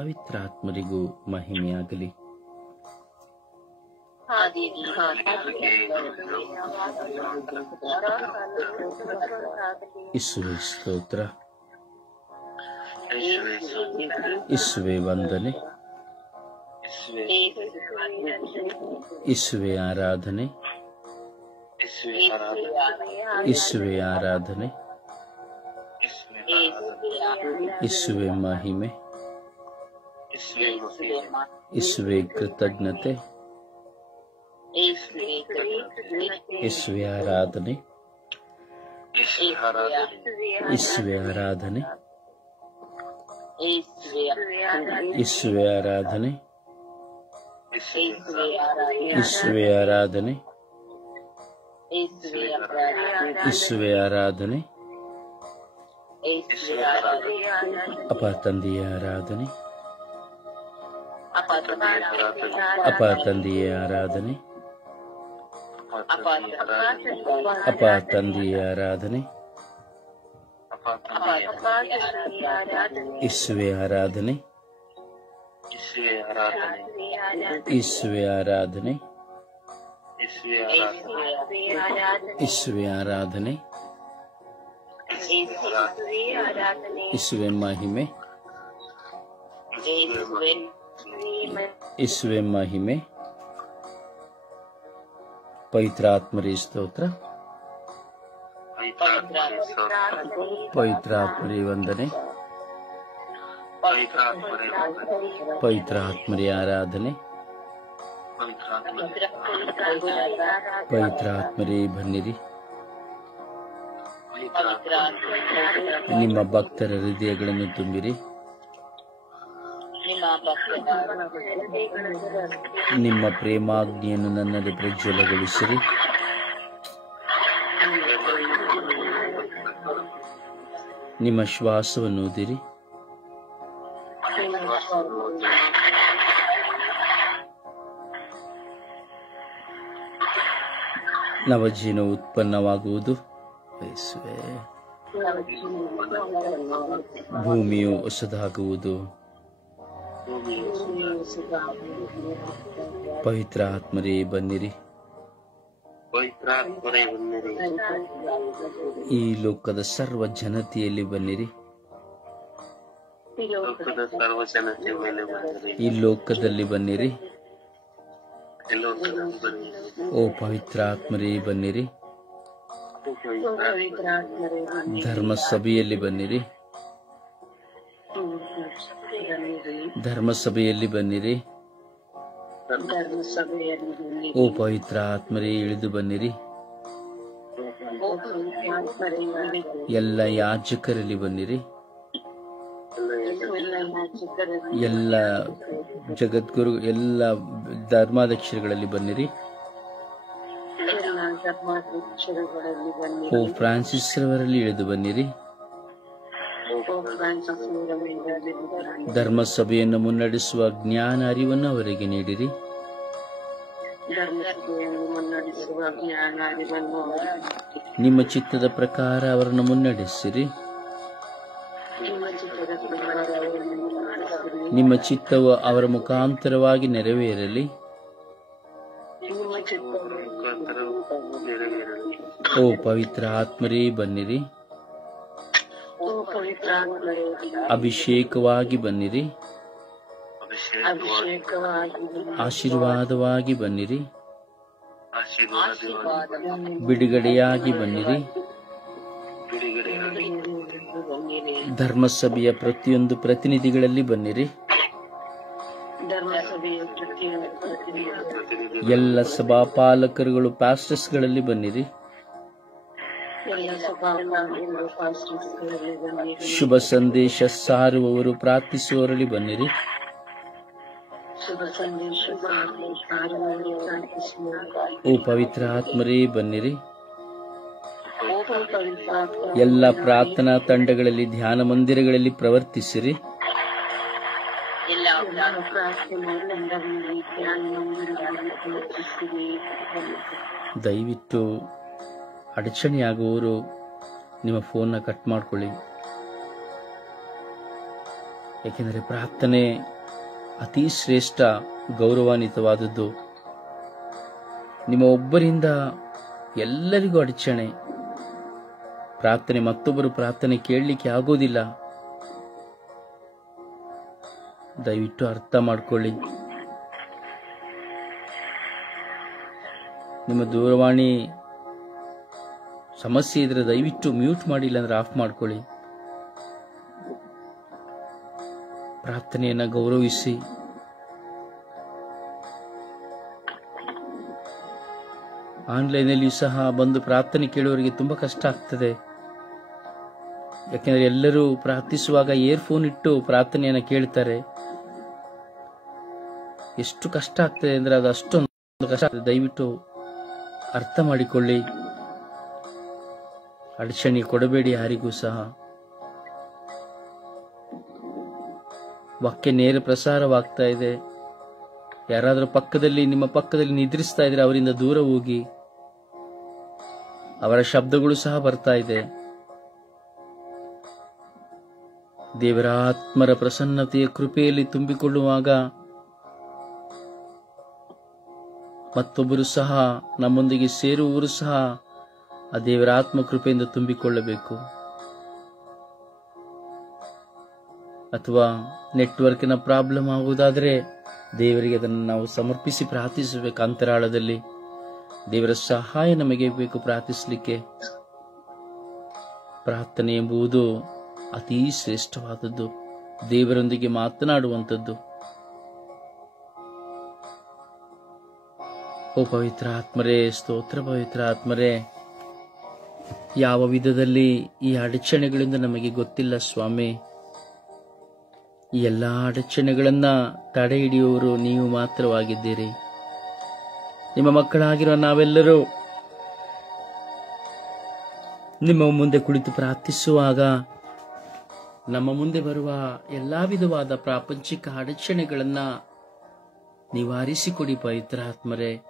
ಪವಿತ್ರಾತ್ಮರಿಗೂ ಮಹಿಮೆಯಾಗಲಿ. ಯೇಸುವೇ ಸ್ತೋತ್ರ, ಯೇಸುವೇ ವಂದನೆ, ಯೇಸುವೇ ಆರಾಧನೆ, ಯೇಸುವೇ ಆರಾಧನೆ, ಯೇಸುವೇ ಮಹಿಮೆ, ಯೇಸುವೇ ಕೃತಜ್ಞತೆ, ಯೇಸುವೇ ಆರಾಧನೆ, ಯೇಸುವೇ ಆರಾಧನೆ, ಯೇಸುವೇ ಆರಾಧನೆ, ಯೇಸುವೇ ಆರಾಧನೆ, ಯೇಸುವೇ ಆರಾಧನೆ, ಅಪ ತಂದೆಯ ಆರಾಧನೆ, ಅಪ ತಂದೆಯ ಆರಾಧನೆ, ಅಪ ತಂದೆಯ ಆರಾಧನೆ, ಯೇಸುವೇ ಆರಾಧನೆ, ಯೇಸುವೇ ಆರಾಧನೆ, ಯೇಸುವೇ ಆರಾಧನೆ, ಯೇಸುವೇ ಮಹಿಮೆ, ಯೇಸುವೇ ಮಹಿಮೆ, ಪವಿತ್ರಾತ್ಮರೇ ಸ್ತೋತ್ರ, ಪವಿತ್ರಾತ್ಮರೇ ವಂದನೆ, ಪವಿತ್ರಾತ್ಮರೇ ಆರಾಧನೆ, ಪವಿತ್ರಾತ್ಮರೇ ಬನ್ನಿರಿ. ನಿಮ್ಮ ಭಕ್ತರ ಹೃದಯಗಳನ್ನು ತುಂಬಿರಿ. ನಿಮ್ಮ ಪ್ರೇಮಾಗ್ನಿಯನ್ನು ನನ್ನಲ್ಲಿ ಪ್ರಜ್ವಲಗೊಳಿಸಿರಿ. ನಿಮ್ಮ ಶ್ವಾಸವನ್ನು ಊದಿರಿ. ನವಜೀವನ ಉತ್ಪನ್ನವಾಗುವುದು. ಭೂಮಿಯು ಹೊಸದಾಗುವುದು. ಪವಿತ್ರ ಆತ್ಮರೇ ಬನ್ನಿರಿ. ಈ ಲೋಕದ ಸರ್ವ ಜನತೆಯಲ್ಲಿ ಬನ್ನಿರಿ. ಈ ಲೋಕದಲ್ಲಿ ಬನ್ನಿರಿ. ಓ ಪವಿತ್ರಾತ್ಮರೇ ಬನ್ನಿರಿ. ಧರ್ಮ ಸಭೆಯಲ್ಲಿ ಬನ್ನಿರಿ. ಧರ್ಮ ಸಭೆಯಲ್ಲಿ ಬನ್ನಿರಿ. ಓ ಪವಿತ್ರ ಆತ್ಮರೇ ಇಳಿದು ಬನ್ನಿರಿ. ಎಲ್ಲ ಯಾಜಕರಲ್ಲಿ ಬನ್ನಿರಿ. ಎಲ್ಲ ಜಗದ್ಗುರು, ಎಲ್ಲ ಧರ್ಮಾಧ್ಯಕ್ಷರುಗಳಲ್ಲಿ ಬನ್ನಿರಿ. ಓ ಫ್ರಾನ್ಸಿಸ್ ರವರಲ್ಲಿ ಇಳಿದು ಬನ್ನಿರಿ. ಧರ್ಮ ಸಭೆಯನ್ನು ಮುನ್ನಡೆಸುವ ಜ್ಞಾನ ಅರಿವನ್ನು ಅವರಿಗೆ ನೀಡಿರಿ. ನಿಮ್ಮ ಚಿತ್ತದ ಪ್ರಕಾರ ಅವರನ್ನು ಮುನ್ನಡೆಸಿರಿ. ನಿಮ್ಮ ಚಿತ್ತವು ಅವರ ಮುಖಾಂತರವಾಗಿ ನೆರವೇರಲಿ. ಓ ಪವಿತ್ರ ಆತ್ಮರೇ ಬನ್ನಿರಿ. ಅಭಿಷೇಕವಾಗಿ ಬನ್ನಿರಿ. ಆಶೀರ್ವಾದವಾಗಿ ಬನ್ನಿರಿ. ಬಿಡುಗಡೆಯಾಗಿ ಬನ್ನಿರಿ. ಧರ್ಮಸಭೆಯ ಪ್ರತಿಯೊಂದು ಪ್ರತಿನಿಧಿಗಳಲ್ಲಿ ಬನ್ನಿರಿ. ಎಲ್ಲ ಸಭಾಪಾಲಕರುಗಳು, ಪ್ಯಾಸ್ಟರ್ಸ್ಗಳಲ್ಲಿ ಬನ್ನಿರಿ. ಶುಭ ಸಂದೇಶ ಸಾರುವವರು, ಪ್ರಾರ್ಥಿಸುವವರಲ್ಲಿ ಬನ್ನಿರಿ. ಓ ಪವಿತ್ರ ಆತ್ಮರೇ ಬನ್ನಿರಿ. ಎಲ್ಲ ಪ್ರಾರ್ಥನಾ ತಂಡಗಳಲ್ಲಿ, ಧ್ಯಾನ ಮಂದಿರಗಳಲ್ಲಿ ಪ್ರವರ್ತಿಸಿರಿ. ದಯವಿಟ್ಟು ಅಡಚಣೆಯಾಗುವವರು ನಿಮ್ಮ ಫೋನ್ನ ಕಟ್ ಮಾಡ್ಕೊಳ್ಳಿ. ಏಕೆಂದರೆ ಪ್ರಾರ್ಥನೆ ಅತಿ ಶ್ರೇಷ್ಠ ಗೌರವಾನ್ವಿತವಾದದ್ದು. ನಿಮ್ಮ ಒಬ್ಬರಿಂದ ಎಲ್ಲರಿಗೂ ಅಡಚಣೆ. ಪ್ರಾರ್ಥನೆ ಮತ್ತೊಬ್ಬರು ಪ್ರಾರ್ಥನೆ ಕೇಳಲಿಕ್ಕೆ ಆಗೋದಿಲ್ಲ. ದಯವಿಟ್ಟು ಅರ್ಥ ಮಾಡ್ಕೊಳ್ಳಿ. ನಿಮ್ಮ ದೂರವಾಣಿ ಸಮಸ್ಯೆ ಇದ್ರೆ ದಯವಿಟ್ಟು ಮ್ಯೂಟ್ ಮಾಡಿಲ್ಲ ಅಂದ್ರೆ ಆಫ್ ಮಾಡ್ಕೊಳ್ಳಿ. ಪ್ರಾರ್ಥನೆಯನ್ನ ಗೌರವಿಸಿ. ಆನ್ಲೈನಲ್ಲಿಯೂ ಸಹ ಬಂದು ಪ್ರಾರ್ಥನೆ ಕೇಳುವವರಿಗೆ ತುಂಬಾ ಕಷ್ಟ ಆಗ್ತದೆ. ಯಾಕೆಂದ್ರೆ ಎಲ್ಲರೂ ಪ್ರಾರ್ಥಿಸುವಾಗ ಇಯರ್ಫೋನ್ ಇಟ್ಟು ಪ್ರಾರ್ಥನೆಯನ್ನ ಕೇಳ್ತಾರೆ. ಎಷ್ಟು ಕಷ್ಟ ಆಗ್ತದೆ ಅಂದ್ರೆ ಅದು ಅಷ್ಟೊಂದು ಕಷ್ಟ ಆಗ್ತದೆ. ದಯವಿಟ್ಟು ಅರ್ಥ ಮಾಡಿಕೊಳ್ಳಿ. ಅಡಚಣೆ ಕೊಡಬೇಡಿ ಯಾರಿಗೂ ಸಹ. ವಾಕ್ಯ ನೇರ ಪ್ರಸಾರವಾಗ್ತಾ ಇದೆ. ಯಾರಾದರೂ ನಿಮ್ಮ ಪಕ್ಕದಲ್ಲಿ ನಿದ್ರಿಸ್ತಾ ಇದ್ರೆ ಅವರಿಂದ ದೂರ ಹೋಗಿ. ಅವರ ಶಬ್ದಗಳು ಸಹ ಬರ್ತಾ ಇದೆ. ದೇವರ ಆತ್ಮರ ಪ್ರಸನ್ನತೆಯ ಕೃಪೆಯಲ್ಲಿ ತುಂಬಿಕೊಳ್ಳುವಾಗ ಮತ್ತೊಬ್ಬರು ಸಹ ನಮ್ಮೊಂದಿಗೆ ಸೇರುವವರು ಸಹ ಆ ದೇವರ ಆತ್ಮ ಕೃಪೆಯಿಂದ ತುಂಬಿಕೊಳ್ಳಬೇಕು. ಅಥವಾ ನೆಟ್ವರ್ಕ್ನ ಪ್ರಾಬ್ಲಮ್ ಆಗುವುದಾದರೆ ದೇವರಿಗೆ ಅದನ್ನು ನಾವು ಸಮರ್ಪಿಸಿ ಪ್ರಾರ್ಥಿಸಬೇಕು. ಅಂತರಾಳದಲ್ಲಿ ದೇವರ ಸಹಾಯ ನಮಗೆ ಬೇಕು ಪ್ರಾರ್ಥಿಸಲಿಕ್ಕೆ. ಪ್ರಾರ್ಥನೆ ಎಂಬುದು ಅತಿ ಶ್ರೇಷ್ಠವಾದದ್ದು, ದೇವರೊಂದಿಗೆ ಮಾತನಾಡುವಂಥದ್ದು. ಓ ಪವಿತ್ರ ಆತ್ಮರೇ, ಸ್ತೋತ್ರ ಪವಿತ್ರ ಆತ್ಮರೇ. ಯಾವ ವಿಧದಲ್ಲಿ ಈ ಅಡಚಣೆಗಳಿಂದ ನಮಗೆ ಗೊತ್ತಿಲ್ಲ ಸ್ವಾಮಿ. ಈ ಎಲ್ಲ ಅಡಚಣೆಗಳನ್ನ ತಡೆ ಹಿಡಿಯುವವರು ನೀವು ಮಾತ್ರವಾಗಿದ್ದೀರಿ. ನಿಮ್ಮ ಮಕ್ಕಳಾಗಿರುವ ನಾವೆಲ್ಲರೂ ನಿಮ್ಮ ಮುಂದೆ ಕುಳಿತು ಪ್ರಾರ್ಥಿಸುವಾಗ ನಮ್ಮ ಮುಂದೆ ಬರುವ ಎಲ್ಲಾ ವಿಧವಾದ ಪ್ರಾಪಂಚಿಕ ಅಡಚಣೆಗಳನ್ನ ನಿವಾರಿಸಿಕೊಡಿ ಪವಿತ್ರ ಆತ್ಮರೇ.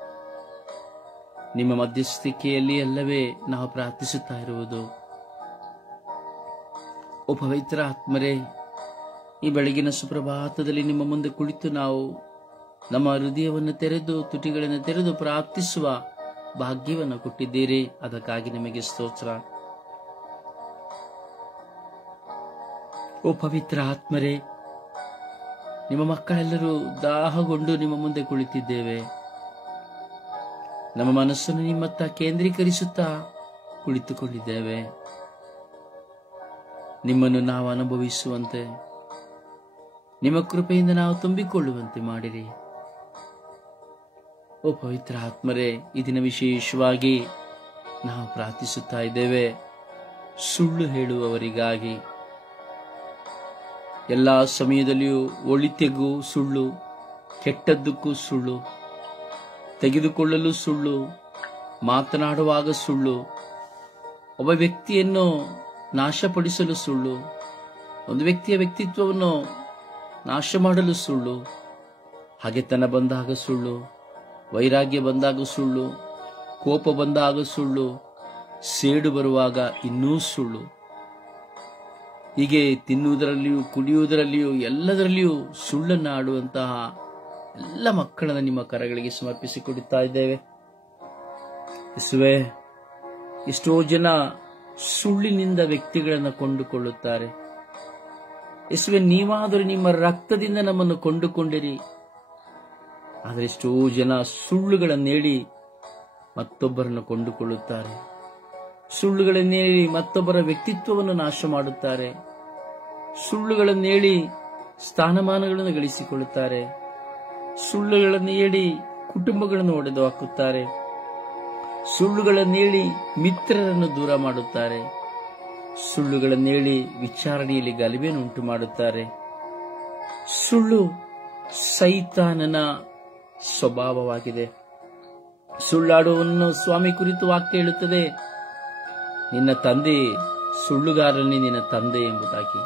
ನಿಮ್ಮ ಮಧ್ಯಸ್ಥಿಕೆಯಲ್ಲಿ ಎಲ್ಲವೇ ನಾವು ಪ್ರಾರ್ಥಿಸುತ್ತಾ ಇರುವುದು. ಓ ಪವಿತ್ರ ಆತ್ಮರೇ, ಈ ಬೆಳಗಿನ ಸುಪ್ರಭಾತದಲ್ಲಿ ನಿಮ್ಮ ಮುಂದೆ ಕುಳಿತು ನಾವು ನಮ್ಮ ಹೃದಯವನ್ನು ತೆರೆದು ತುಟಿಗಳನ್ನು ತೆರೆದು ಪ್ರಾರ್ಥಿಸುವ ಭಾಗ್ಯವನ್ನು ಕೊಟ್ಟಿದ್ದೀರಿ. ಅದಕ್ಕಾಗಿ ನಿಮಗೆ ಸ್ತೋತ್ರ. ಓ ಪವಿತ್ರ ಆತ್ಮರೇ, ನಿಮ್ಮ ಮಕ್ಕಳೆಲ್ಲರೂ ದಾಹಗೊಂಡು ನಿಮ್ಮ ಮುಂದೆ ಕುಳಿತಿದ್ದೇವೆ. ನಮ್ಮ ಮನಸ್ಸನ್ನು ನಿಮ್ಮತ್ತ ಕೇಂದ್ರೀಕರಿಸುತ್ತಾ ಕುಳಿತುಕೊಂಡಿದ್ದೇವೆ. ನಿಮ್ಮನ್ನು ನಾವು ಅನುಭವಿಸುವಂತೆ, ನಿಮ್ಮ ಕೃಪೆಯಿಂದ ನಾವು ತುಂಬಿಕೊಳ್ಳುವಂತೆ ಮಾಡಿರಿ. ಓ ಪವಿತ್ರ ಆತ್ಮರೇ, ಈ ದಿನ ವಿಶೇಷವಾಗಿ ನಾವು ಪ್ರಾರ್ಥಿಸುತ್ತಾ ಇದ್ದೇವೆ ಸುಳ್ಳು ಹೇಳುವವರಿಗಾಗಿ. ಎಲ್ಲಾ ಸಮಯದಲ್ಲಿಯೂ ಒಳಿತೆಗೂ ಸುಳ್ಳು, ಕೆಟ್ಟದ್ದಕ್ಕೂ ಸುಳ್ಳು, ತೆಗೆದುಕೊಳ್ಳಲು ಸುಳ್ಳು, ಮಾತನಾಡುವಾಗ ಸುಳ್ಳು, ಒಬ್ಬ ವ್ಯಕ್ತಿಯನ್ನು ನಾಶಪಡಿಸಲು ಸುಳ್ಳು, ಒಂದು ವ್ಯಕ್ತಿಯ ವ್ಯಕ್ತಿತ್ವವನ್ನು ನಾಶ ಮಾಡಲು ಸುಳ್ಳು, ಹಗೆತನ ಬಂದಾಗ ಸುಳ್ಳು, ವೈರಾಗ್ಯ ಬಂದಾಗ ಸುಳ್ಳು, ಕೋಪ ಬಂದಾಗ ಸುಳ್ಳು, ಸೇಡು ಬರುವಾಗ ಇನ್ನೂ ಸುಳ್ಳು. ಹೀಗೆ ತಿನ್ನುವುದರಲ್ಲಿಯೂ ಕುಡಿಯುವುದರಲ್ಲಿಯೂ ಎಲ್ಲದರಲ್ಲಿಯೂ ಸುಳ್ಳನ್ನು ಆಡುವಂತಹ ಎಲ್ಲ ಮಕ್ಕಳನ್ನು ನಿಮ್ಮ ಕರಗಳಿಗೆ ಸಮರ್ಪಿಸಿಕೊಡುತ್ತಾ ಇದ್ದೇವೆ. ಯೇಸುವೇ, ಎಷ್ಟೋ ಜನ ಸುಳ್ಳಿನಿಂದ ವ್ಯಕ್ತಿಗಳನ್ನು ಕೊಂಡುಕೊಳ್ಳುತ್ತಾರೆ. ಯೇಸುವೇ, ನೀವಾದರೂ ನಿಮ್ಮ ರಕ್ತದಿಂದ ನಮ್ಮನ್ನು ಕೊಂಡುಕೊಂಡಿರಿ. ಆದರೆ ಎಷ್ಟೋ ಜನ ಸುಳ್ಳುಗಳನ್ನೇಳಿ ಮತ್ತೊಬ್ಬರನ್ನು ಕೊಂಡುಕೊಳ್ಳುತ್ತಾರೆ. ಸುಳ್ಳುಗಳನ್ನೇಳಿ ಮತ್ತೊಬ್ಬರ ವ್ಯಕ್ತಿತ್ವವನ್ನು ನಾಶ ಮಾಡುತ್ತಾರೆ. ಸುಳ್ಳುಗಳನ್ನೇಳಿ ಸ್ಥಾನಮಾನಗಳನ್ನು ಗಳಿಸಿಕೊಳ್ಳುತ್ತಾರೆ. ಸುಳ್ಳುಗಳನ್ನು ಹೇಳಿ ಕುಟುಂಬಗಳನ್ನು ಒಡೆದು ಹಾಕುತ್ತಾರೆ. ಸುಳ್ಳುಗಳನ್ನೇಳಿ ಮಿತ್ರರನ್ನು ದೂರ ಮಾಡುತ್ತಾರೆ. ಸುಳ್ಳುಗಳನ್ನೇಳಿ ವಿಚಾರಣೆಯಲ್ಲಿ ಗಲಭೆಯನ್ನು ಉಂಟು ಮಾಡುತ್ತಾರೆ. ಸುಳ್ಳು ಸೈತಾನನ ಸ್ವಭಾವವಾಗಿದೆ. ಸುಳ್ಳಾಡುವನ್ನು ಸ್ವಾಮಿ ಕುರಿತು ವಾಕ್ಯ ಹೇಳುತ್ತದೆ, ನಿನ್ನ ತಂದೆ ಸುಳ್ಳುಗಾರನೇ ನಿನ್ನ ತಂದೆ ಎಂಬುದಾಗಿ,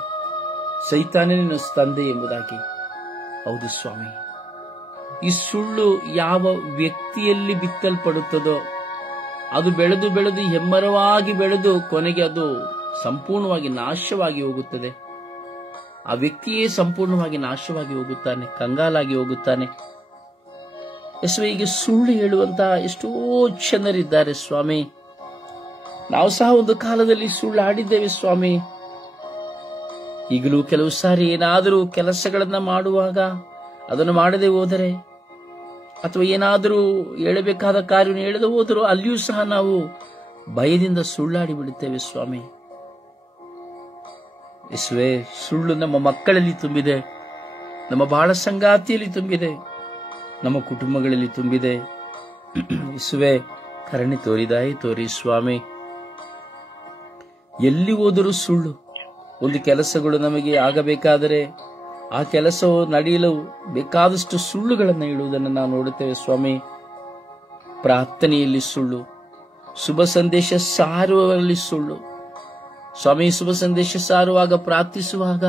ಸೈತಾನೇ ನಿನ್ನ ತಂದೆ ಎಂಬುದಾಗಿ. ಹೌದು ಸ್ವಾಮಿ, ಈ ಸುಳ್ಳು ಯಾವ ವ್ಯಕ್ತಿಯಲ್ಲಿ ಬಿತ್ತಲ್ಪಡುತ್ತದೋ ಅದು ಬೆಳೆದು ಬೆಳೆದು ಹೆಮ್ಮರವಾಗಿ ಬೆಳೆದು ಕೊನೆಗೆ ಅದು ಸಂಪೂರ್ಣವಾಗಿ ನಾಶವಾಗಿ ಹೋಗುತ್ತದೆ. ಆ ವ್ಯಕ್ತಿಯೇ ಸಂಪೂರ್ಣವಾಗಿ ನಾಶವಾಗಿ ಹೋಗುತ್ತಾನೆ, ಕಂಗಾಲಾಗಿ ಹೋಗುತ್ತಾನೆ. ಯೇಸುವೆ, ಈಗ ಸುಳ್ಳು ಹೇಳುವಂತಹ ಎಷ್ಟೋ ಜನರಿದ್ದಾರೆ ಸ್ವಾಮಿ. ನಾವು ಸಹ ಒಂದು ಕಾಲದಲ್ಲಿ ಸುಳ್ಳು ಆಡಿದ್ದೇವೆ ಸ್ವಾಮಿ. ಈಗಲೂ ಕೆಲವು ಸಾರಿ ಏನಾದರೂ ಕೆಲಸಗಳನ್ನ ಮಾಡುವಾಗ ಅದನ್ನು ಮಾಡದೆ ಹೋದರೆ, ಅಥವಾ ಏನಾದರೂ ಹೇಳಬೇಕಾದ ಕಾರ್ಯವನ್ನು ಹೇಳದೆ ಹೋದರೂ ಅಲ್ಲಿಯೂ ಸಹ ನಾವು ಭಯದಿಂದ ಸುಳ್ಳಾಡಿ ಬಿಡುತ್ತೇವೆ ಸ್ವಾಮಿ. ಯೇಸುವೆ, ಸುಳ್ಳು ನಮ್ಮ ಮಕ್ಕಳಲ್ಲಿ ತುಂಬಿದೆ, ನಮ್ಮ ಬಾಳ ಸಂಗಾತಿಯಲ್ಲಿ ತುಂಬಿದೆ, ನಮ್ಮ ಕುಟುಂಬಗಳಲ್ಲಿ ತುಂಬಿದೆ. ಯೇಸುವೆ, ಕರುಣೆ ತೋರಿ ಸ್ವಾಮಿ. ಎಲ್ಲಿ ಹೋದರೂ ಸುಳ್ಳು. ಒಂದು ಕೆಲಸಗಳು ನಮಗೆ ಆಗಬೇಕಾದರೆ ಆ ಕೆಲಸವು ನಡೆಯಲು ಬೇಕಾದಷ್ಟು ಸುಳ್ಳುಗಳನ್ನು ಹೇಳುವುದನ್ನು ನಾವು ನೋಡುತ್ತೇವೆ ಸ್ವಾಮಿ. ಪ್ರಾರ್ಥನೆಯಲ್ಲಿ ಸುಳ್ಳು, ಶುಭ ಸಂದೇಶ ಸಾರುವವರಲ್ಲಿ ಸುಳ್ಳು ಸ್ವಾಮಿ. ಶುಭ ಸಂದೇಶ ಸಾರುವಾಗ, ಪ್ರಾರ್ಥಿಸುವಾಗ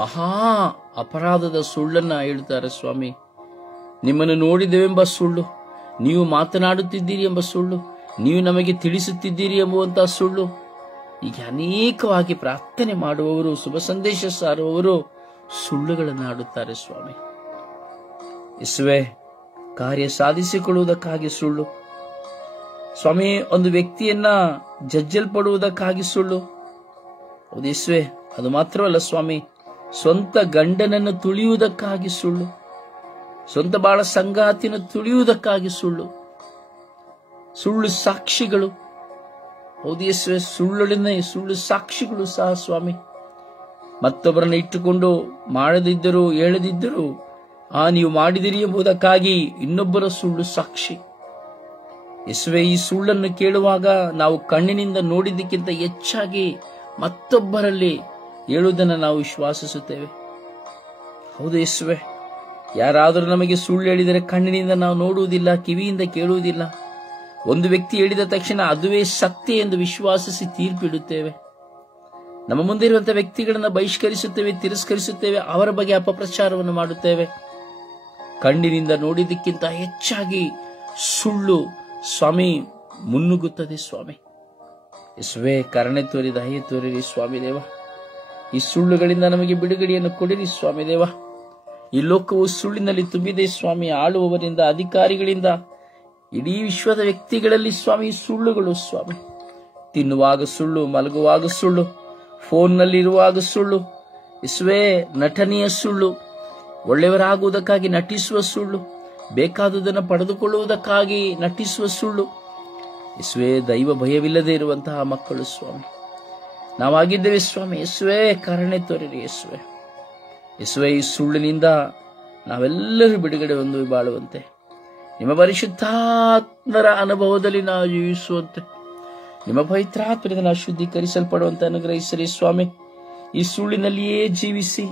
ಮಹಾ ಅಪರಾಧದ ಸುಳ್ಳನ್ನ ಹೇಳುತ್ತಾರೆ ಸ್ವಾಮಿ. ನಿಮ್ಮನ್ನು ನೋಡಿದೆವೆಂಬ ಸುಳ್ಳು, ನೀವು ಮಾತನಾಡುತ್ತಿದ್ದೀರಿ ಎಂಬ ಸುಳ್ಳು, ನೀವು ನಮಗೆ ತಿಳಿಸುತ್ತಿದ್ದೀರಿ ಎಂಬುವಂತಹ ಸುಳ್ಳು. ಹೀಗೆ ಅನೇಕವಾಗಿ ಪ್ರಾರ್ಥನೆ ಮಾಡುವವರು, ಶುಭ ಸಂದೇಶ ಸಾರುವವರು ಸುಳ್ಳುಗಳನ್ನು ಆಡುತ್ತಾರೆ ಸ್ವಾಮಿ. ಯೇಸುವೆ, ಕಾರ್ಯ ಸಾಧಿಸಿಕೊಳ್ಳುವುದಕ್ಕಾಗಿ ಸುಳ್ಳು ಸ್ವಾಮಿ. ಒಂದು ವ್ಯಕ್ತಿಯನ್ನ ಜಜ್ಜಲ್ಪಡುವುದಕ್ಕಾಗಿ ಸುಳ್ಳು. ಹೌದು ಯೇಸುವೆ, ಅದು ಮಾತ್ರವಲ್ಲ ಸ್ವಾಮಿ, ಸ್ವಂತ ಗಂಡನನ್ನು ತುಳಿಯುವುದಕ್ಕಾಗಿ ಸುಳ್ಳು, ಸ್ವಂತ ಬಾಳ ಸಂಗಾತಿಯನ್ನು ತುಳಿಯುವುದಕ್ಕಾಗಿ ಸುಳ್ಳು, ಸುಳ್ಳು ಸಾಕ್ಷಿಗಳು. ಹೌದು ಯೇಸುವೆ, ಸುಳ್ಳು ಸಾಕ್ಷಿಗಳು ಸಹ ಸ್ವಾಮಿ. ಮತ್ತೊಬ್ಬರನ್ನು ಇಟ್ಟುಕೊಂಡು ಮಾಡದಿದ್ದರೂ ಹೇಳದಿದ್ದರೂ ನೀವು ಮಾಡಿದಿರಿ ಎಂಬುದಕ್ಕಾಗಿ ಇನ್ನೊಬ್ಬರ ಸುಳ್ಳು ಸಾಕ್ಷಿ. ಯೇಸುವೆ, ಈ ಸುಳ್ಳನ್ನು ಕೇಳುವಾಗ ನಾವು ಕಣ್ಣಿನಿಂದ ನೋಡಿದ್ದಕ್ಕಿಂತ ಹೆಚ್ಚಾಗಿ ಮತ್ತೊಬ್ಬರಲ್ಲಿ ಹೇಳುವುದನ್ನು ನಾವು ವಿಶ್ವಾಸಿಸುತ್ತೇವೆ. ಹೌದು ಯೇಸುವೆ, ಯಾರಾದರೂ ನಮಗೆ ಸುಳ್ಳು ಹೇಳಿದರೆ ಕಣ್ಣಿನಿಂದ ನಾವು ನೋಡುವುದಿಲ್ಲ, ಕಿವಿಯಿಂದ ಕೇಳುವುದಿಲ್ಲ. ಒಂದು ವ್ಯಕ್ತಿ ಹೇಳಿದ ತಕ್ಷಣ ಅದುವೇ ಸತ್ಯ ಎಂದು ವಿಶ್ವಾಸಿಸಿ ತೀರ್ಪಿಡುತ್ತೇವೆ. ನಮ್ಮ ಮುಂದೆ ಇರುವಂತಹ ವ್ಯಕ್ತಿಗಳನ್ನು ಬಹಿಷ್ಕರಿಸುತ್ತೇವೆ, ತಿರಸ್ಕರಿಸುತ್ತೇವೆ, ಅವರ ಬಗ್ಗೆ ಅಪಪ್ರಚಾರವನ್ನು ಮಾಡುತ್ತೇವೆ. ಕಣ್ಣಿನಿಂದ ನೋಡಿದ್ದಕ್ಕಿಂತ ಹೆಚ್ಚಾಗಿ ಸುಳ್ಳು ಸ್ವಾಮಿ ಮುನ್ನುಗ್ಗುತ್ತದೆ ಸ್ವಾಮಿ. ಯೇಸುವೆ, ಕರುಣೆ ತೋರಿ ದಯೆ ತೋರಿರಿ ಸ್ವಾಮಿ ದೇವ. ಈ ಸುಳ್ಳುಗಳಿಂದ ನಮಗೆ ಬಿಡುಗಡೆಯನ್ನು ಕೊಡಿರಿ ಸ್ವಾಮಿ ದೇವ. ಈ ಲೋಕವು ಸುಳ್ಳಿನಲ್ಲಿ ತುಂಬಿದೆ ಸ್ವಾಮಿ. ಆಳುವವರಿಂದ, ಅಧಿಕಾರಿಗಳಿಂದ, ಇಡೀ ವಿಶ್ವದ ವ್ಯಕ್ತಿಗಳಲ್ಲಿ ಸ್ವಾಮಿ ಸುಳ್ಳುಗಳು ಸ್ವಾಮಿ. ತಿನ್ನುವಾಗ ಸುಳ್ಳು, ಮಲಗುವಾಗ ಸುಳ್ಳು, ಫೋನ್ನಲ್ಲಿರುವಾಗ ಸುಳ್ಳು. ಯೇಸುವೆ, ನಟನೆಯ ಸುಳ್ಳು, ಒಳ್ಳೆಯವರಾಗುವುದಕ್ಕಾಗಿ ನಟಿಸುವ ಸುಳ್ಳು, ಬೇಕಾದುದನ್ನು ಪಡೆದುಕೊಳ್ಳುವುದಕ್ಕಾಗಿ ನಟಿಸುವ ಸುಳ್ಳು. ಯೇಸುವೆ, ದೈವ ಭಯವಿಲ್ಲದೆ ಇರುವಂತಹ ಮಕ್ಕಳು ಸ್ವಾಮಿ ನಾವಾಗಿದ್ದೇವೆ ಸ್ವಾಮಿ. ಯೇಸುವೆ, ಕರುಣೆ ತೋರಿರಿ ಯೇಸುವೆ. ಯೇಸುವೆ, ಈ ಸುಳ್ಳಿನಿಂದ ನಾವೆಲ್ಲರೂ ಬಿಡುಗಡೆ ಹೊಂದಿ ಬಾಳುವಂತೆ, ನಿಮ್ಮ ಪರಿಶುದ್ಧಾತ್ಮರ ಅನುಭವದಲ್ಲಿ ನಾವು ಜೀವಿಸುವಂತೆ, ನಿಮ್ಮ ಪವಿತ್ರಾತ್ಮರಿಂದ ನಾವು ಶುದ್ಧೀಕರಿಸಲ್ಪಡುವಂತೆ ಅನುಗ್ರಹಿಸಿರಿ ಸ್ವಾಮಿ. ಈ ಸುಳ್ಳಿನಲ್ಲಿಯೇ ಜೀವಿಸಿ,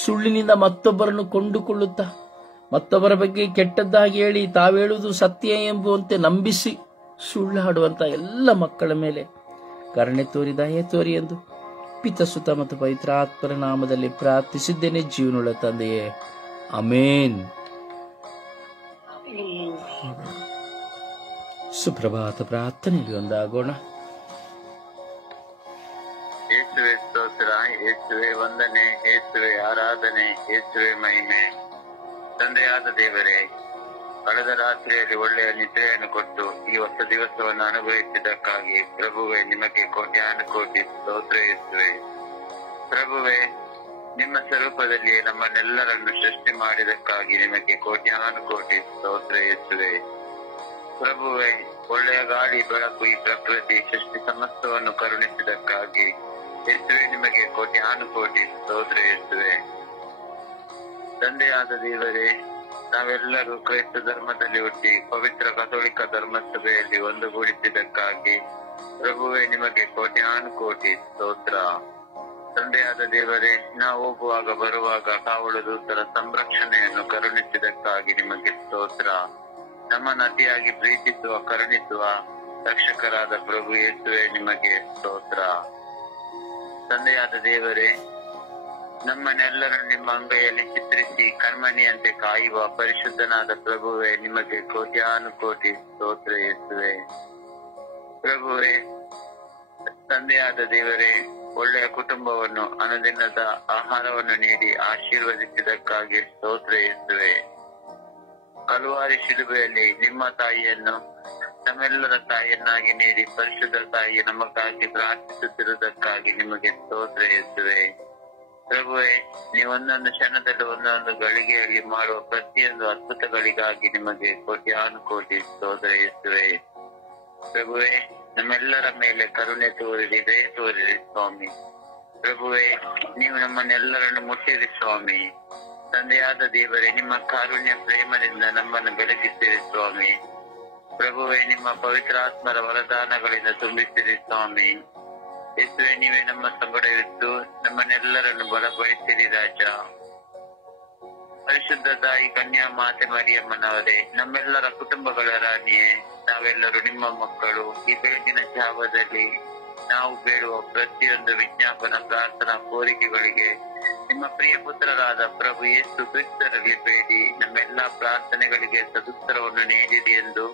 ಸುಳ್ಳಿನಿಂದ ಮತ್ತೊಬ್ಬರನ್ನು ಕೊಂಡುಕೊಳ್ಳುತ್ತಾ, ಮತ್ತೊಬ್ಬರ ಬಗ್ಗೆ ಕೆಟ್ಟದ್ದಾಗಿ ಹೇಳಿ ತಾವೇಳುವುದು ಸತ್ಯ ಎಂಬುವಂತೆ ನಂಬಿಸಿ ಸುಳ್ಳಾಡುವಂತ ಎಲ್ಲ ಮಕ್ಕಳ ಮೇಲೆ ಕರುಣೆ ತೋರಿ ದಯೆ ತೋರಿ ಎಂದು ಪಿತ ಸುತ ಮತ್ತು ಪವಿತ್ರಾತ್ಮರ ನಾಮದಲ್ಲಿ ಪ್ರಾರ್ಥಿಸಿದ್ದೇನೆ, ಜೀವನುಳ್ಳ ತಂದೆಯೇ, ಆಮೇನ್. ಸುಪ್ರಭಾತ ಪ್ರಾರ್ಥನೆಯಲ್ಲಿ ಒಂದಾಗೋಣ. ಯೇಸುವೆ ಸ್ತೋತ್ರ, ಯೇಸುವೆ ವಂದನೆ, ಯೇಸುವೆ ಆರಾಧನೆ, ಯೇಸುವೆ ಮಹಿಮೆ. ತಂದೆಯಾದ ದೇವರೇ, ಕಳೆದ ರಾತ್ರಿಯಲ್ಲಿ ಒಳ್ಳೆಯ ನಿದ್ರೆಯನ್ನು ಕೊಟ್ಟು ಈ ಹೊಸ ದಿವಸವನ್ನು ಅನುಭವಿಸಿದ್ದಕ್ಕಾಗಿ ಪ್ರಭುವೆ ನಿಮಗೆ ಕೋಟ್ಯಾನುಕೋಟಿ ಸ್ತೋತ್ರ ಯೇಸುವೆ. ಪ್ರಭುವೆ, ನಿಮ್ಮ ಸ್ವರೂಪದಲ್ಲಿ ನಮ್ಮನ್ನೆಲ್ಲರನ್ನು ಸೃಷ್ಟಿ ಮಾಡಿದಕ್ಕಾಗಿ ನಿಮಗೆ ಕೋಟ್ಯಾನುಕೋಟಿ ಸ್ತೋತ್ರ ಯೇಸುವೆ. ಪ್ರಭುವೆ, ಒಳ್ಳೆಯ ಗಾಳಿ, ಬೆಳಕು, ಈ ಪ್ರಕೃತಿ ಸೃಷ್ಟಿ ಸಮಸ್ತವನ್ನು ಕರುಣಿಸಿದಕ್ಕಾಗಿ ಯೇಸುವೆ ನಿಮಗೆ ಕೋಟ್ಯಾನುಕೋಟಿ ಸ್ತೋತ್ರ ಯೇಸುವೆ. ತಂದೆಯಾದ ದೇವರೇ, ನಾವೆಲ್ಲರೂ ಕ್ರೈಸ್ತ ಧರ್ಮದಲ್ಲಿ ಹುಟ್ಟಿ ಪವಿತ್ರ ಕಥೋಲಿಕ ಧರ್ಮಸಭೆಯಲ್ಲಿ ಒಂದುಗೂಡಿಸಿದ್ದಕ್ಕಾಗಿ ಪ್ರಭುವೆ ನಿಮಗೆ ಕೋಟ್ಯಾನುಕೋಟಿ ಸ್ತೋತ್ರ. ತಂದೆಯಾದ ದೇವರೇ, ನಾವು ಹೋಗುವಾಗ ಬರುವಾಗ ಕಾವಲು ದೂತರ ಸಂರಕ್ಷಣೆಯನ್ನು ಕರುಣಿಸಿದಕ್ಕಾಗಿ ನಿಮಗೆ ಸ್ತೋತ್ರ. ನಮ್ಮನ್ನು ಅತಿಯಾಗಿ ಪ್ರೀತಿಸುವ, ಕರುಣಿಸುವ ರಕ್ಷಕರಾದ ಪ್ರಭು ಯೇಸುವೆ ನಿಮಗೆ ಸ್ತೋತ್ರ. ತಂದೆಯಾದ ದೇವರೇ, ನಮ್ಮನ್ನೆಲ್ಲರನ್ನು ನಿಮ್ಮ ಅಂಗೈಯಲ್ಲಿ ಚಿತ್ರಿಸಿ ಕಣ್ಮಣಿಯಂತೆ ಕಾಯುವ ಪರಿಶುದ್ಧನಾದ ಪ್ರಭುವೆ ನಿಮಗೆ ಕೋಟ್ಯಾನುಕೋಟಿ ಸ್ತೋತ್ರ ಯೇಸುವೆ. ಪ್ರಭುವೆ, ತಂದೆಯಾದ ದೇವರೇ, ಒಳ್ಳೆಯ ಕುಟುಂಬವನ್ನು, ಅನುದಿನದ ಆಹಾರವನ್ನು ನೀಡಿ ಆಶೀರ್ವದಿಸಿದ್ದಕ್ಕಾಗಿ ಸ್ತೋತ್ರ ಯೇಸುವೆ. ಕಲ್ವಾರಿ ಶಿಲುಬೆಯಲ್ಲಿ ನಿಮ್ಮ ತಾಯಿಯನ್ನು ನಮ್ಮೆಲ್ಲರ ತಾಯಿಯನ್ನಾಗಿ ನೀಡಿ ಪರಿಶುದ್ಧ ತಾಯಿ ನಮಗಾಗಿ ಪ್ರಾರ್ಥಿಸುತ್ತಿರುವುದಕ್ಕಾಗಿ ನಿಮಗೆ ಸ್ತೋತ್ರ ಯೇಸುವೆ. ಪ್ರಭುವೇ, ನೀವು ಒಂದೊಂದು ಕ್ಷಣದಲ್ಲಿ ಒಂದೊಂದು ಗಳಿಗೆಯಲ್ಲಿ ಮಾಡುವ ಪ್ರತಿಯೊಂದು ಅದ್ಭುತಗಳಿಗಾಗಿ ನಿಮಗೆ ಕೋಟ್ಯಾನುಕೋಟಿ ಸ್ತೋತ್ರ ಯೇಸುವೆ. ಪ್ರಭುವೇ, ನಮ್ಮೆಲ್ಲರ ಮೇಲೆ ಕರುಣೆ ತೋರಿರಿ, ದಯೆ ತೋರಿರಿ ಸ್ವಾಮಿ. ಪ್ರಭುವೇ, ನೀವು ನಮ್ಮನ್ನೆಲ್ಲರನ್ನು ಮುಟ್ಟಿರಿ ಸ್ವಾಮಿ. ತಂದೆಯಾದ ದೇವರೇ, ನಿಮ್ಮ ಕಾರುಣ್ಯ ಪ್ರೇಮದಿಂದ ನಮ್ಮನ್ನು ಬೆಳಗಿಸಿರಿ ಸ್ವಾಮಿ. ಪ್ರಭುವೇ, ನಿಮ್ಮ ಪವಿತ್ರಾತ್ಮರ ವರದಾನಗಳಿಂದ ತುಂಬಿಸಿರಿ ಸ್ವಾಮಿ. ಯೇಸುವೆ, ನೀವೇ ನಮ್ಮ ಸಂಗಡವಿದ್ದು ನಮ್ಮನ್ನೆಲ್ಲರನ್ನು ಬಲಪಡಿಸಿರಿ ರಾಜ. ಪರಿಶುದ್ಧ ತಾಯಿ ಕನ್ಯಾ ಮಾತೆ ಮರಿಯಮ್ಮನವರೇ, ನಮ್ಮೆಲ್ಲರ ಕುಟುಂಬಗಳ ರಾಣಿಯೇ, ನಾವೆಲ್ಲರೂ ನಿಮ್ಮ ಮಕ್ಕಳು. ಈ ಬೆಳಗಿನ ಜಾವದಲ್ಲಿ ನಾವು ಬೇಡುವ ಪ್ರತಿಯೊಂದು ವಿಜ್ಞಾಪನ, ಪ್ರಾರ್ಥನಾ, ಕೋರಿಕೆಗಳಿಗೆ ನಿಮ್ಮ ಪ್ರಿಯ ಪುತ್ರರಾದ ಪ್ರಭು ಯೇಸು ಕ್ರಿಸ್ತರಲ್ಲಿ ಬೇಡಿ ನಮ್ಮೆಲ್ಲಾ ಪ್ರಾರ್ಥನೆಗಳಿಗೆ ಸದುತ್ತರವನ್ನು ನೀಡಿರಿ ಎಂದು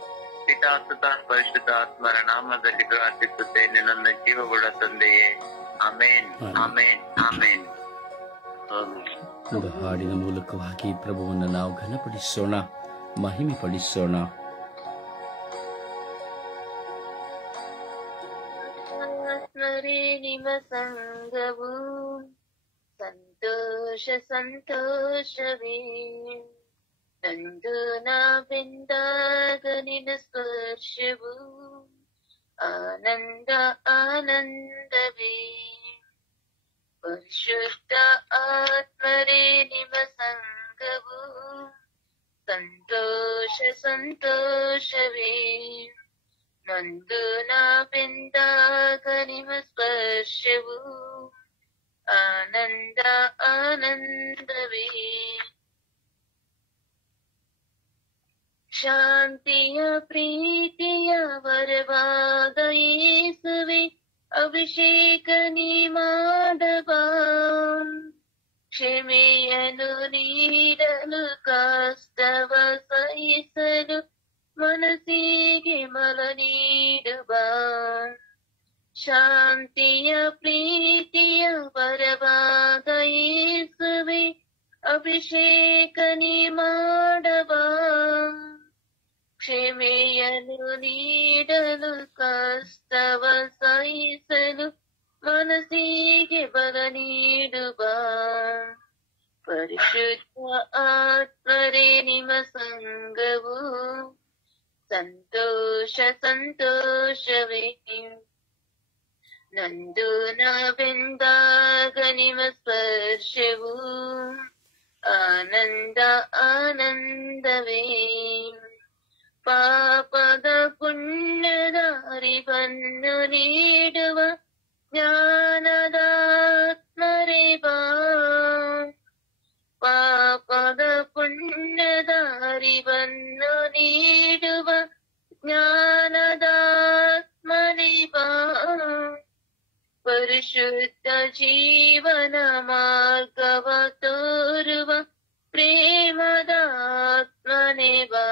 ಪಿತಾಸುತ ಪರಿಶುದ್ಧ ಆತ್ಮರ ನಾಮದಲ್ಲಿ ಪ್ರಾರ್ಥಿಸುತ್ತೇನೆ, ನನ್ನ ಜೀವಗಳ ತಂದೆಯೇ. ಆಮೇನ್, ಆಮೇನ್, ಆಮೇನ್. ಹಾಡಿನ ಮೂಲಕವಾಗಿ ಪ್ರಭುವನ್ನು ನಾವು ಘನಪಡಿಸೋಣ, ಮಹಿಮೆ ಪಡಿಸೋಣ. ನಿಮ್ಮ ಸಂಗವು ಸಂತೋಷ ಸಂತೋಷವೇ, ನಂದು ನಾ ಬೆಂದಾಗ ನಿನ್ನ ಸ್ಪರ್ಶವು ಆನಂದ ಆನಂದವೇ. ಪರಿಶುದ್ಧ ಆತ್ಮರೇ, ನಿಮ್ಮ ಸಂಗವು ಸಂತೋಷ ಸಂತೋಷವೇ, ನಂದು ನಾ ಬೆಂದಾಗ ನಿಮ್ಮ ಸ್ಪರ್ಶವು ಆನಂದ ಆನಂದವೇ. ಶಾಂತಿಯ ಪ್ರೀತಿಯ ವರವಾದ ಯೇಸುವೆ, ಅಭಿಷೇಕ ನೀ ಮಾಡಬಾ. ಕ್ಷಮೆಯನ್ನು ನೀಡಲು, ಕಷ್ಟವ ಸಹಿಸಲು, ಮನಸ್ಸಿಗೆ ಬಲ ನೀಡುವ. ಶಾಂತಿಯ ಪ್ರೀತಿಯ ವರವಾದ ಯೇಸುವೆ, ಅಭಿಷೇಕ ನೀ ಮಾಡಬ. ಕ್ಷಮೆಯನ್ನು ನೀಡಲು, ಕಷ್ಟವ ಸಹಿಸಲು, ಮನಸ್ಸಿಗೆ ಬಲ ನೀಡುವ. ಪರಿಶುದ್ಧ ಆತ್ಮರೇ, ನಿಮ್ಮ ಸಂಗವು ಸಂತೋಷ ಸಂತೋಷವೇ, ನಂದು ನಾವೆಂದಾಗ ನಿಮ್ಮ ಸ್ಪರ್ಶವು ಆನಂದ ಆನಂದವೇ. ಪಾಪದ ಪುಣ್ಯದ ಅರಿವನ್ನು ನೀಡುವ ಜ್ಞಾನದ ಆತ್ಮರೇ ಬಾ. ಪಾಪದ ಪುಣ್ಯದ ಅರಿವನ್ನು ನೀಡುವ ಜ್ಞಾನದ ಆತ್ಮರೇ ಬಾ. ಪರಿಶುದ್ಧ ಜೀವನ ಮಾರ್ಗವ ತೋರುವ ಪ್ರೇಮದ ಆತ್ಮನೇ ಬಾ.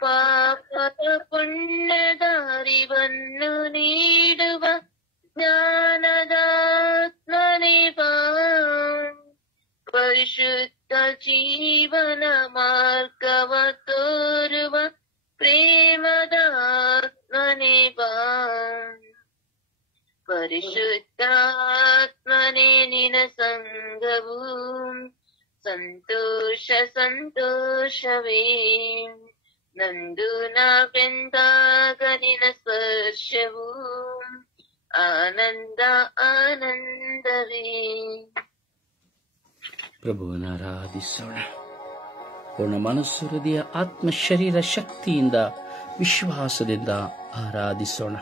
ಪಾಪದ ಪುಣ್ಯದ ಅರಿವನ್ನು ನೀಡುವ ಜ್ಞಾನದ ಆತ್ಮನೇ ಬಾ. ಪರಿಶುದ್ಧ ಜೀವನ ಮಾರ್ಗವ ತೋರುವ ಪ್ರೇಮದ ಆತ್ಮನೇ ಬಾ. ಪರಿಶುದ್ಧ ಆತ್ಮನೇ, ನಿನ್ನ ಸಂಗವು ಸಂತೋಷ ಸಂತೋಷವೇ, ನಂದು ನಾವೆಂದಾಗ ನಿನ್ನ ಸ್ಪರ್ಶವು ಆನಂದ ಆನಂದವೇ. ಪ್ರಭುವನ್ನು ಆರಾಧಿಸೋಣ. ಪೂರ್ಣ ಮನಸ್ಸು, ಹೃದಯ, ಆತ್ಮ, ಶರೀರ ಶಕ್ತಿಯಿಂದ, ವಿಶ್ವಾಸದಿಂದ ಆರಾಧಿಸೋಣ.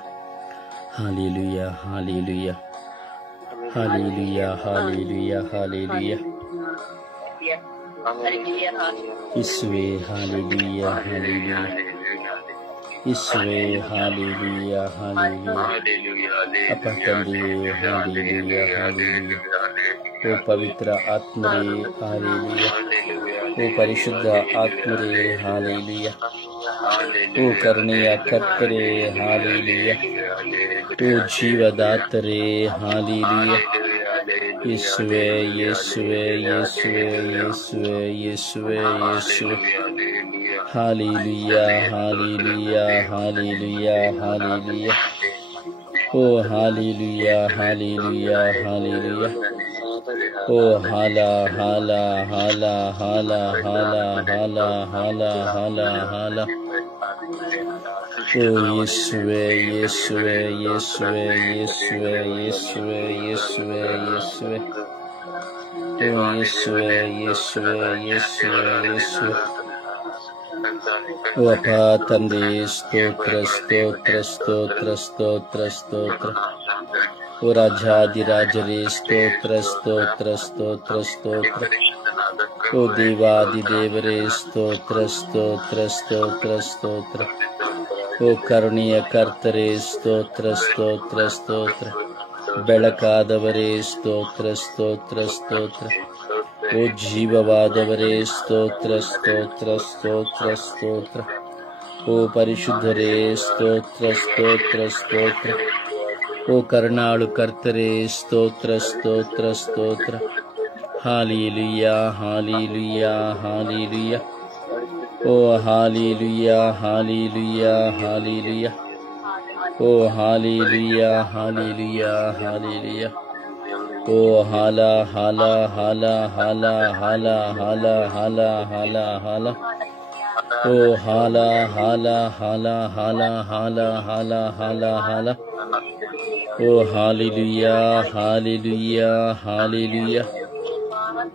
ಹಾಲೆಲೂಯ, ಹಾಲೆಲೂಯ, ಹಾಲೆಲೂಯ, ಹಾಲೆಲೂಯ, ಹಾಲೆಲೂಯ. ಯೇಸುವೇ, ಹಾಲೆಲೂಯ, ಹಾಲೆಲೂಯ. ಯೇಸುವೇ, ಹಾಲೆಲೂಯ, ಹಾಲೆಲೂಯ. ಅಪ್ಪ ತಂದೆಯೇ, ಹಾಲೆಲೂಯ, ಹಾಲೆಲೂಯ. ಓ ಪವಿತ್ರ ಆತ್ಮರೇ, ಹಾಲೆಲೂಯ. ಓ ಪರಿಶುದ್ಧ ಆತ್ಮರೇ, ಹಾಲೆಲೂಯ. ಓ ಕರುಣೆಯ ಕರ್ತರೆ ಹಾಲೇಲುಯ. ಓ ಜೀವದಾತರೇ ಹಾಲೇಲುಯ. ಯೇಸುವೆ ಯೇಸುವೆ ಯೇಸುವೆ ಯೇಸುವೆ ಯೇಸುವೆ ಯೇಸುವೆ. ಹಾಲೇಲುಯ ಹಾಲೇಲುಯ ಹಾಲೇಲುಯ ಹಾಲೇಲುಯ. ಓ ಹಾಲೇಲುಯ ಹಾಲೇಲುಯ ಹಾಲೇಲುಯ. ಓ ಹಾಲ ಹಾಲ ಹಾಲ ಹಾಲ ಹಾಲ ಹಾಲ ಹಾಲ ಹಾಲ ಹಾಲ. ಓ ಯೇಸುವೆ ಯೇಸುವೆ ಯೇಸುವೆ ಯೇಸುವೆ ಯೇಸುವೆ ಯೇಸುವೆ ಯೇಸುವೆ. ಓ ಯೇಸುವೆ ಯೇಸುವೆ ಯೇಸುವೆ ಯೇಸುವೆ. ಓ ಅಪ್ಪ ತಂದೆ ಸ್ತೋತ್ರ ಸ್ತೋತ್ರ ಸ್ತೋತ್ರ ಸ್ತೋತ್ರ ಸ್ತೋತ್ರ. ಓ ರಾಜಾದಿರಾಜರೇ ಸ್ತೋತ್ರ ಸ್ತೋತ್ರ ಸ್ತೋತ್ರ ಸ್ತೋತ್ರ. ಓ ದೇವಾದಿದೇವರೇ ಸ್ತೋತ್ರ ಸ್ತೋತ್ರ ಸ್ತೋತ್ರ ಸ್ತೋತ್ರ. ಓ ಕರುಣೆಯ ಕರ್ತರೇ ಸ್ತೋತ್ರ ಸ್ತೋತ್ರ ಸ್ತೋತ್ರ. ಬೆಳಕಾದವರೇ ಸ್ತೋತ್ರ ಸ್ತೋತ್ರ ಸ್ತೋತ್ರ. ಓ ಜೀವವಾದವರೇ ಸ್ತೋತ್ರ ಸ್ತೋತ್ರ ಸ್ತೋತ್ರ ಸ್ತೋತ್ರ. ಓ ಪರಿಶುದ್ಧರೇ ಸ್ತೋತ್ರ ಸ್ತೋತ್ರ ಸ್ತೋತ್ರ. ಓ ಕರುಣಾಳು ಕರ್ತರೇ ಸ್ತೋತ್ರ ಸ್ತೋತ್ರ ಸ್ತೋತ್ರ. ಹಾಲೇಲುಯ ಹಾಲೇಲುಯ ಹಾಲೇಲುಯ. ಓ ಹಾಲೇಲುಯ ಹಾಲೇಲುಯ ಹಾಲೇಲುಯ. ಓ ಹಾಲೇಲುಯ ಹಾಲೇಲುಯ ಹಾಲೇಲುಯ. ಓ ಹಾಲ ಹಾಲ ಹಾಲ ಹಾಲ ಹಾಲ ಹಾಲ ಹಾಲ ಹಾಲ ಹಾಲ. ಓ ಹಾಲ ಹಾಲ ಹಾಲ ಹಾಲ ಹಾಲ ಹಾಲ ಹಾಲ ಹಾಲ. ಓ ಹಾಲೇಲುಯ ಹಾಲೇಲುಯ ಹಾಲೇಲುಯ.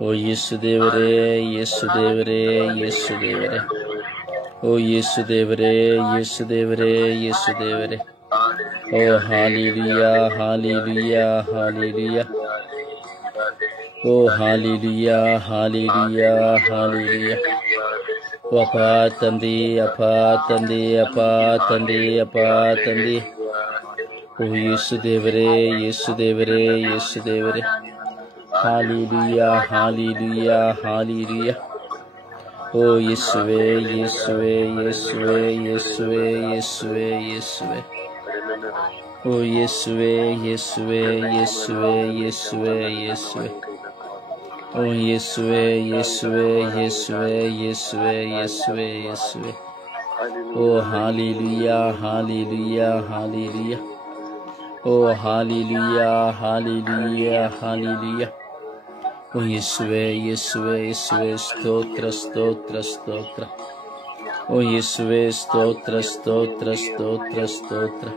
ಓ ಯೇಸು ದೇವರೇ ಯೇಸು ದೇವರೇ ಯೇಸು ದೇವರೇ. ಓ ಯೇಸು ದೇವರೇ ಯೇಸು ದೇವರೇ ಯೇಸು ದೇವರೇ. ಓ ಹಾಲೇಲುಯ ಹಾಲೇಲುಯ ಹಾಲೇಲುಯ. ಓ ಹಾಲೇಲುಯ ಹಾಲೇಲುಯ ಹಾಲೇಲುಯ. ಓ ಅಪ್ಪ ತಂದೆ ಅಪ್ಪ ತಂದೆ ಅಪ್ಪ ತಂದೆ ಅಪ್ಪ ತಂದೆ. ಓ ಯೇಸು ದೇವರೇ ಯೇಸು ದೇವರೇ ಯೇಸು ದೇವರೇ. ಹಾಲೇಲುಯ ಹಾಲೇಲುಯ ಹಾಲೇಲುಯ. ಓ ಯೇಸುವೆ ಯೇಸುವೆ ಯೇಸುವೆ ಯೇಸುವೆ ಯೇಸುವೆ ಯೇಸುವೆ. ಓ ಯೇಸುವೆ ಯೇಸುವೆ ಯೇಸುವೆ ಯೇಸುವೆ ಯೇಸುವೆ. ಓ ಯೇಸುವೆ ಯೇಸುವೆ ಯೇಸುವೆ ಯೇಸುವೆ ಯೇಸುವೆ ಯೇಸುವೆ. ಓ ಹಾಲೇಲುಯ ಹಾಲೇಲುಯ ಹಾಲೇಲುಯ. ಓ ಹಾಲೇಲುಯ ಹಾಲೇಲುಯ ಹಾಲೇಲುಯ. ಓ ಯೇಸುವೆ ಯೇಸುವೆ ಯೇಸುವೆ ಸ್ತೋತ್ರ ಸ್ತೋತ್ರ ಸ್ತೋತ್ರ. ಓ ಯೇಸುವೆ ಸ್ತೋತ್ರ ಸ್ತೋತ್ರ ಸ್ತೋತ್ರ ಸ್ತೋತ್ರ.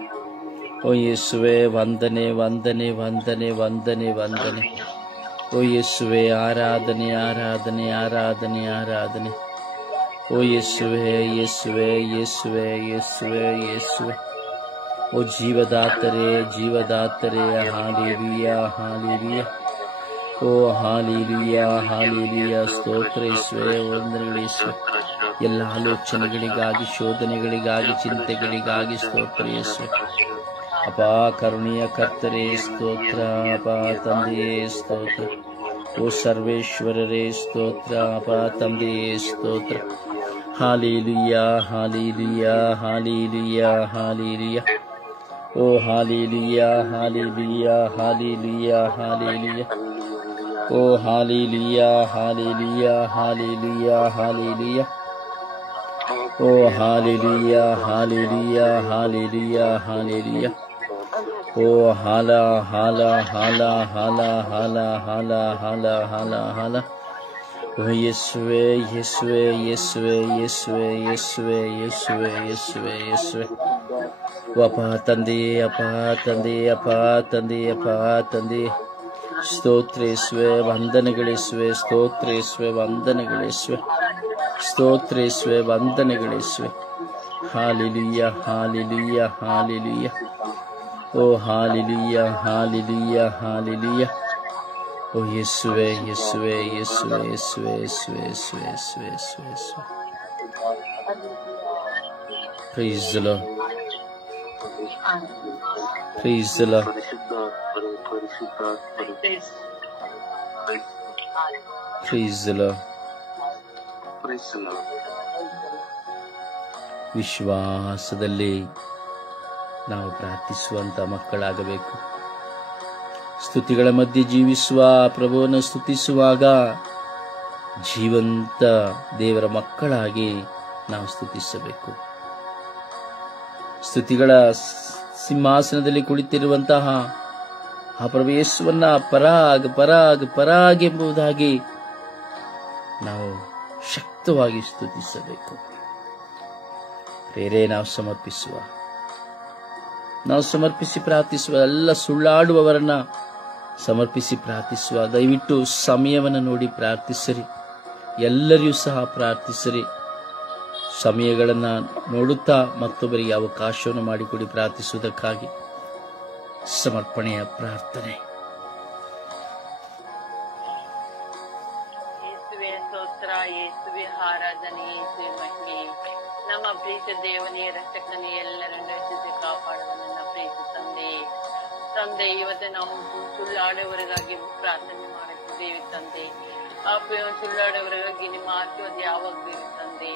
ಓ ಯೇಸುವೆ ವಂದನೆ ವಂದನೆ ವಂದನೆ ವಂದನೆ ವಂದನೆ. ಓ ಯೇಸುವೆ ಆರಾಧನೆ ಆರಾಧನೆ ಆರಾಧನೆ ಆರಾಧನೆ. ಓ ಯೇಸುವೆ ಯೇಸುವೆ ಯೇಸುವೆ ಯೇಸುವೆ ಯೇಸುವೆ. ಓ ಜೀವದಾತರೇ ಜೀವದಾತರೇ ಹಾಲೇಲುಯ ಹಾಲೇಲುಯ. ಓ ಹಾಲೇಲುಯ ಹಾಲೇಲುಯ. ಸ್ತೋತ್ರ ಯೇಸುವೆ ವಂದನೆಗಳು ಯೇಸುವೆ. ಎಲ್ಲ ಆಲೋಚನೆಗಳಿಗಾಗಿ ಶೋಧನೆಗಳಿಗಾಗಿ ಚಿಂತೆಗಳಿಗಾಗಿ ಸ್ತೋತ್ರ ಯೇಸುವೆ. ಅಪ ಕರುಣೆಯ ಕರ್ತರೇ ಸ್ತೋತ್ರ. ಅಪ ತಂದೆಯೇ ಸ್ತೋತ್ರ. ಓ ಸರ್ವೇಶ್ವರರೇ ಸ್ತೋತ್ರ. ಅಪ ತಂದೆಯೇ ಸ್ತೋತ್ರ. ಹಾಲೇಲುಯ ಹಾಲೇಲುಯ ಹಾಲೇಲುಯ ಹಾಲೇಲುಯ. ಓ ಹಾಲೇಲುಯ ಹಾಲೇಲುಯ ಹಾಲೇಲುಯ ಹಾಲೇಲುಯ. ಓ ಹಾಲೇಲುಯ ಹಾಲೇಲುಯ ಹಾಲೇಲುಯ ಹಾಲೇಲುಯ. ಓ ಹಾಲೇಲುಯ ಹಾಲೇಲುಯ ಹಾಲೇಲುಯ ಹಾಲೇಲುಯ. ಓ ಹಾಲ ಹಾಲ ಹಾಲ ಹಾಲ ಹಾಲ ಹಾಲ ಹಾಲ ಹಾಲ ಹಾಲ. ಓ ಯೇಸುವೆ ಯೇಸುವೆ ಯೇಸುವೆ ಯೇಸುವೆ ಯೇಸುವೆ ಯೇಸುವೆ ಯೇಸುವೆ ಯೇಸುವೆ. ಅಪ ತಂದೆ ಅಪ ತಂದೆ ಅಪ ತಂದೆ ಅಪ ತಂದೆ. ಸ್ತೋತ್ರ ಯೇಸುವೆ ವಂದನೆಗಳಿಸುವೆ. ಸ್ತೋತ್ರ ಯೇಸುವೆ ವಂದನೆಗಳಿಸುವೆ. ಸ್ತೋತ್ರ ಯೇಸುವೆ ವಂದನೆಗಳಿಸುವೆ. ಹಾಲೇಲುಯ ಹಾಲೇಲುಯ ಹಾಲೇಲುಯ. ಓ ಹಾಲೇಲುಯ ಹಾಲೇಲುಯ ಹಾಲೇಲುಯ. ಓ ಯೇಸುವೆ ಯೇಸುವೆ ಯೇಸುವೆ ಯೇಸುವೆ ಯೇಸುವೆ ಯೇಸುವೆ ಯೇಸುವೆ ಯೇಸುವೆ ಯೇಸುವೆ. Praise the Lord. Praise the Lord. Praise the Lord. ವಿಶ್ವಾಸದಲ್ಲಿ ನಾವು ಪ್ರಾರ್ಥಿಸುವಂತ ಮಕ್ಕಳಾಗಬೇಕು. ಸ್ತುತಿಗಳ ಮಧ್ಯೆ ಜೀವಿಸುವ ಪ್ರಭುವನ್ನು ಸ್ತುತಿಸುವಾಗ ಜೀವಂತ ದೇವರ ಮಕ್ಕಳಾಗಿ ನಾವು ಸ್ತುತಿಸಬೇಕು. ಸ್ತುತಿಗಳ ಸಿಂಹಾಸನದಲ್ಲಿ ಕುಳಿತಿರುವಂತಹ ಆ ಪ್ರಭು ಯೇಸುವನ್ನ ಪರಾಗ್ ಪರಾಗ್ ಪರಾಗ್ ಎಂಬುದಾಗಿ ನಾವು ಶಕ್ತವಾಗಿ ಸ್ತುತಿಸಬೇಕು. ಬೇರೆ ನಾವು ಸಮರ್ಪಿಸಿ ಪ್ರಾರ್ಥಿಸುವ, ಎಲ್ಲ ಸುಳ್ಳಾಡುವವರನ್ನ ಸಮರ್ಪಿಸಿ ಪ್ರಾರ್ಥಿಸುವ. ದಯವಿಟ್ಟು ಸಮಯವನ್ನು ನೋಡಿ ಪ್ರಾರ್ಥಿಸಿರಿ. ಎಲ್ಲರಿಗೂ ಸಹ ಪ್ರಾರ್ಥಿಸಿರಿ. ಸಮಯಗಳನ್ನ ನೋಡುತ್ತಾ ಮತ್ತೊಬ್ಬರಿಗೆ ಅವಕಾಶವನ್ನು ಮಾಡಿಕೊಡಿ ಪ್ರಾರ್ಥಿಸುವುದಕ್ಕಾಗಿ. ಸಮರ್ಪಣೆಯ ಪ್ರಾರ್ಥನೆ. ಯೇಸುವೆ ಸ್ತೋತ್ರ, ಯೇಸುವೆ ಆರಾಧನೆ, ಯೇಸುವೆ ಮಹಿಮೆ. ನಮ್ಮ ಪ್ರೀತ ದೇವನೇ, ರಕ್ಷಕನೇ, ಎಲ್ಲರನ್ನು ರಕ್ಷಿಸಿ ಕಾಪಾಡುವ ನನ್ನ ಪ್ರೀತ ತಂದೆ, ಇವತ್ತು ನಾವು ಸುಳ್ಳಾಡುವವರಿಗಾಗಿ ಪ್ರಾರ್ಥನೆ ಮಾಡುತ್ತಿದ್ದೇವೆ ತಂದೆ. ಆ ಸುಳ್ಳಾಡುವವರಿಗಾಗಿ ನಿಮ್ಮ ಆಶೀರ್ವಾದ ಯಾವಾಗಲೂ ತಂದೆ.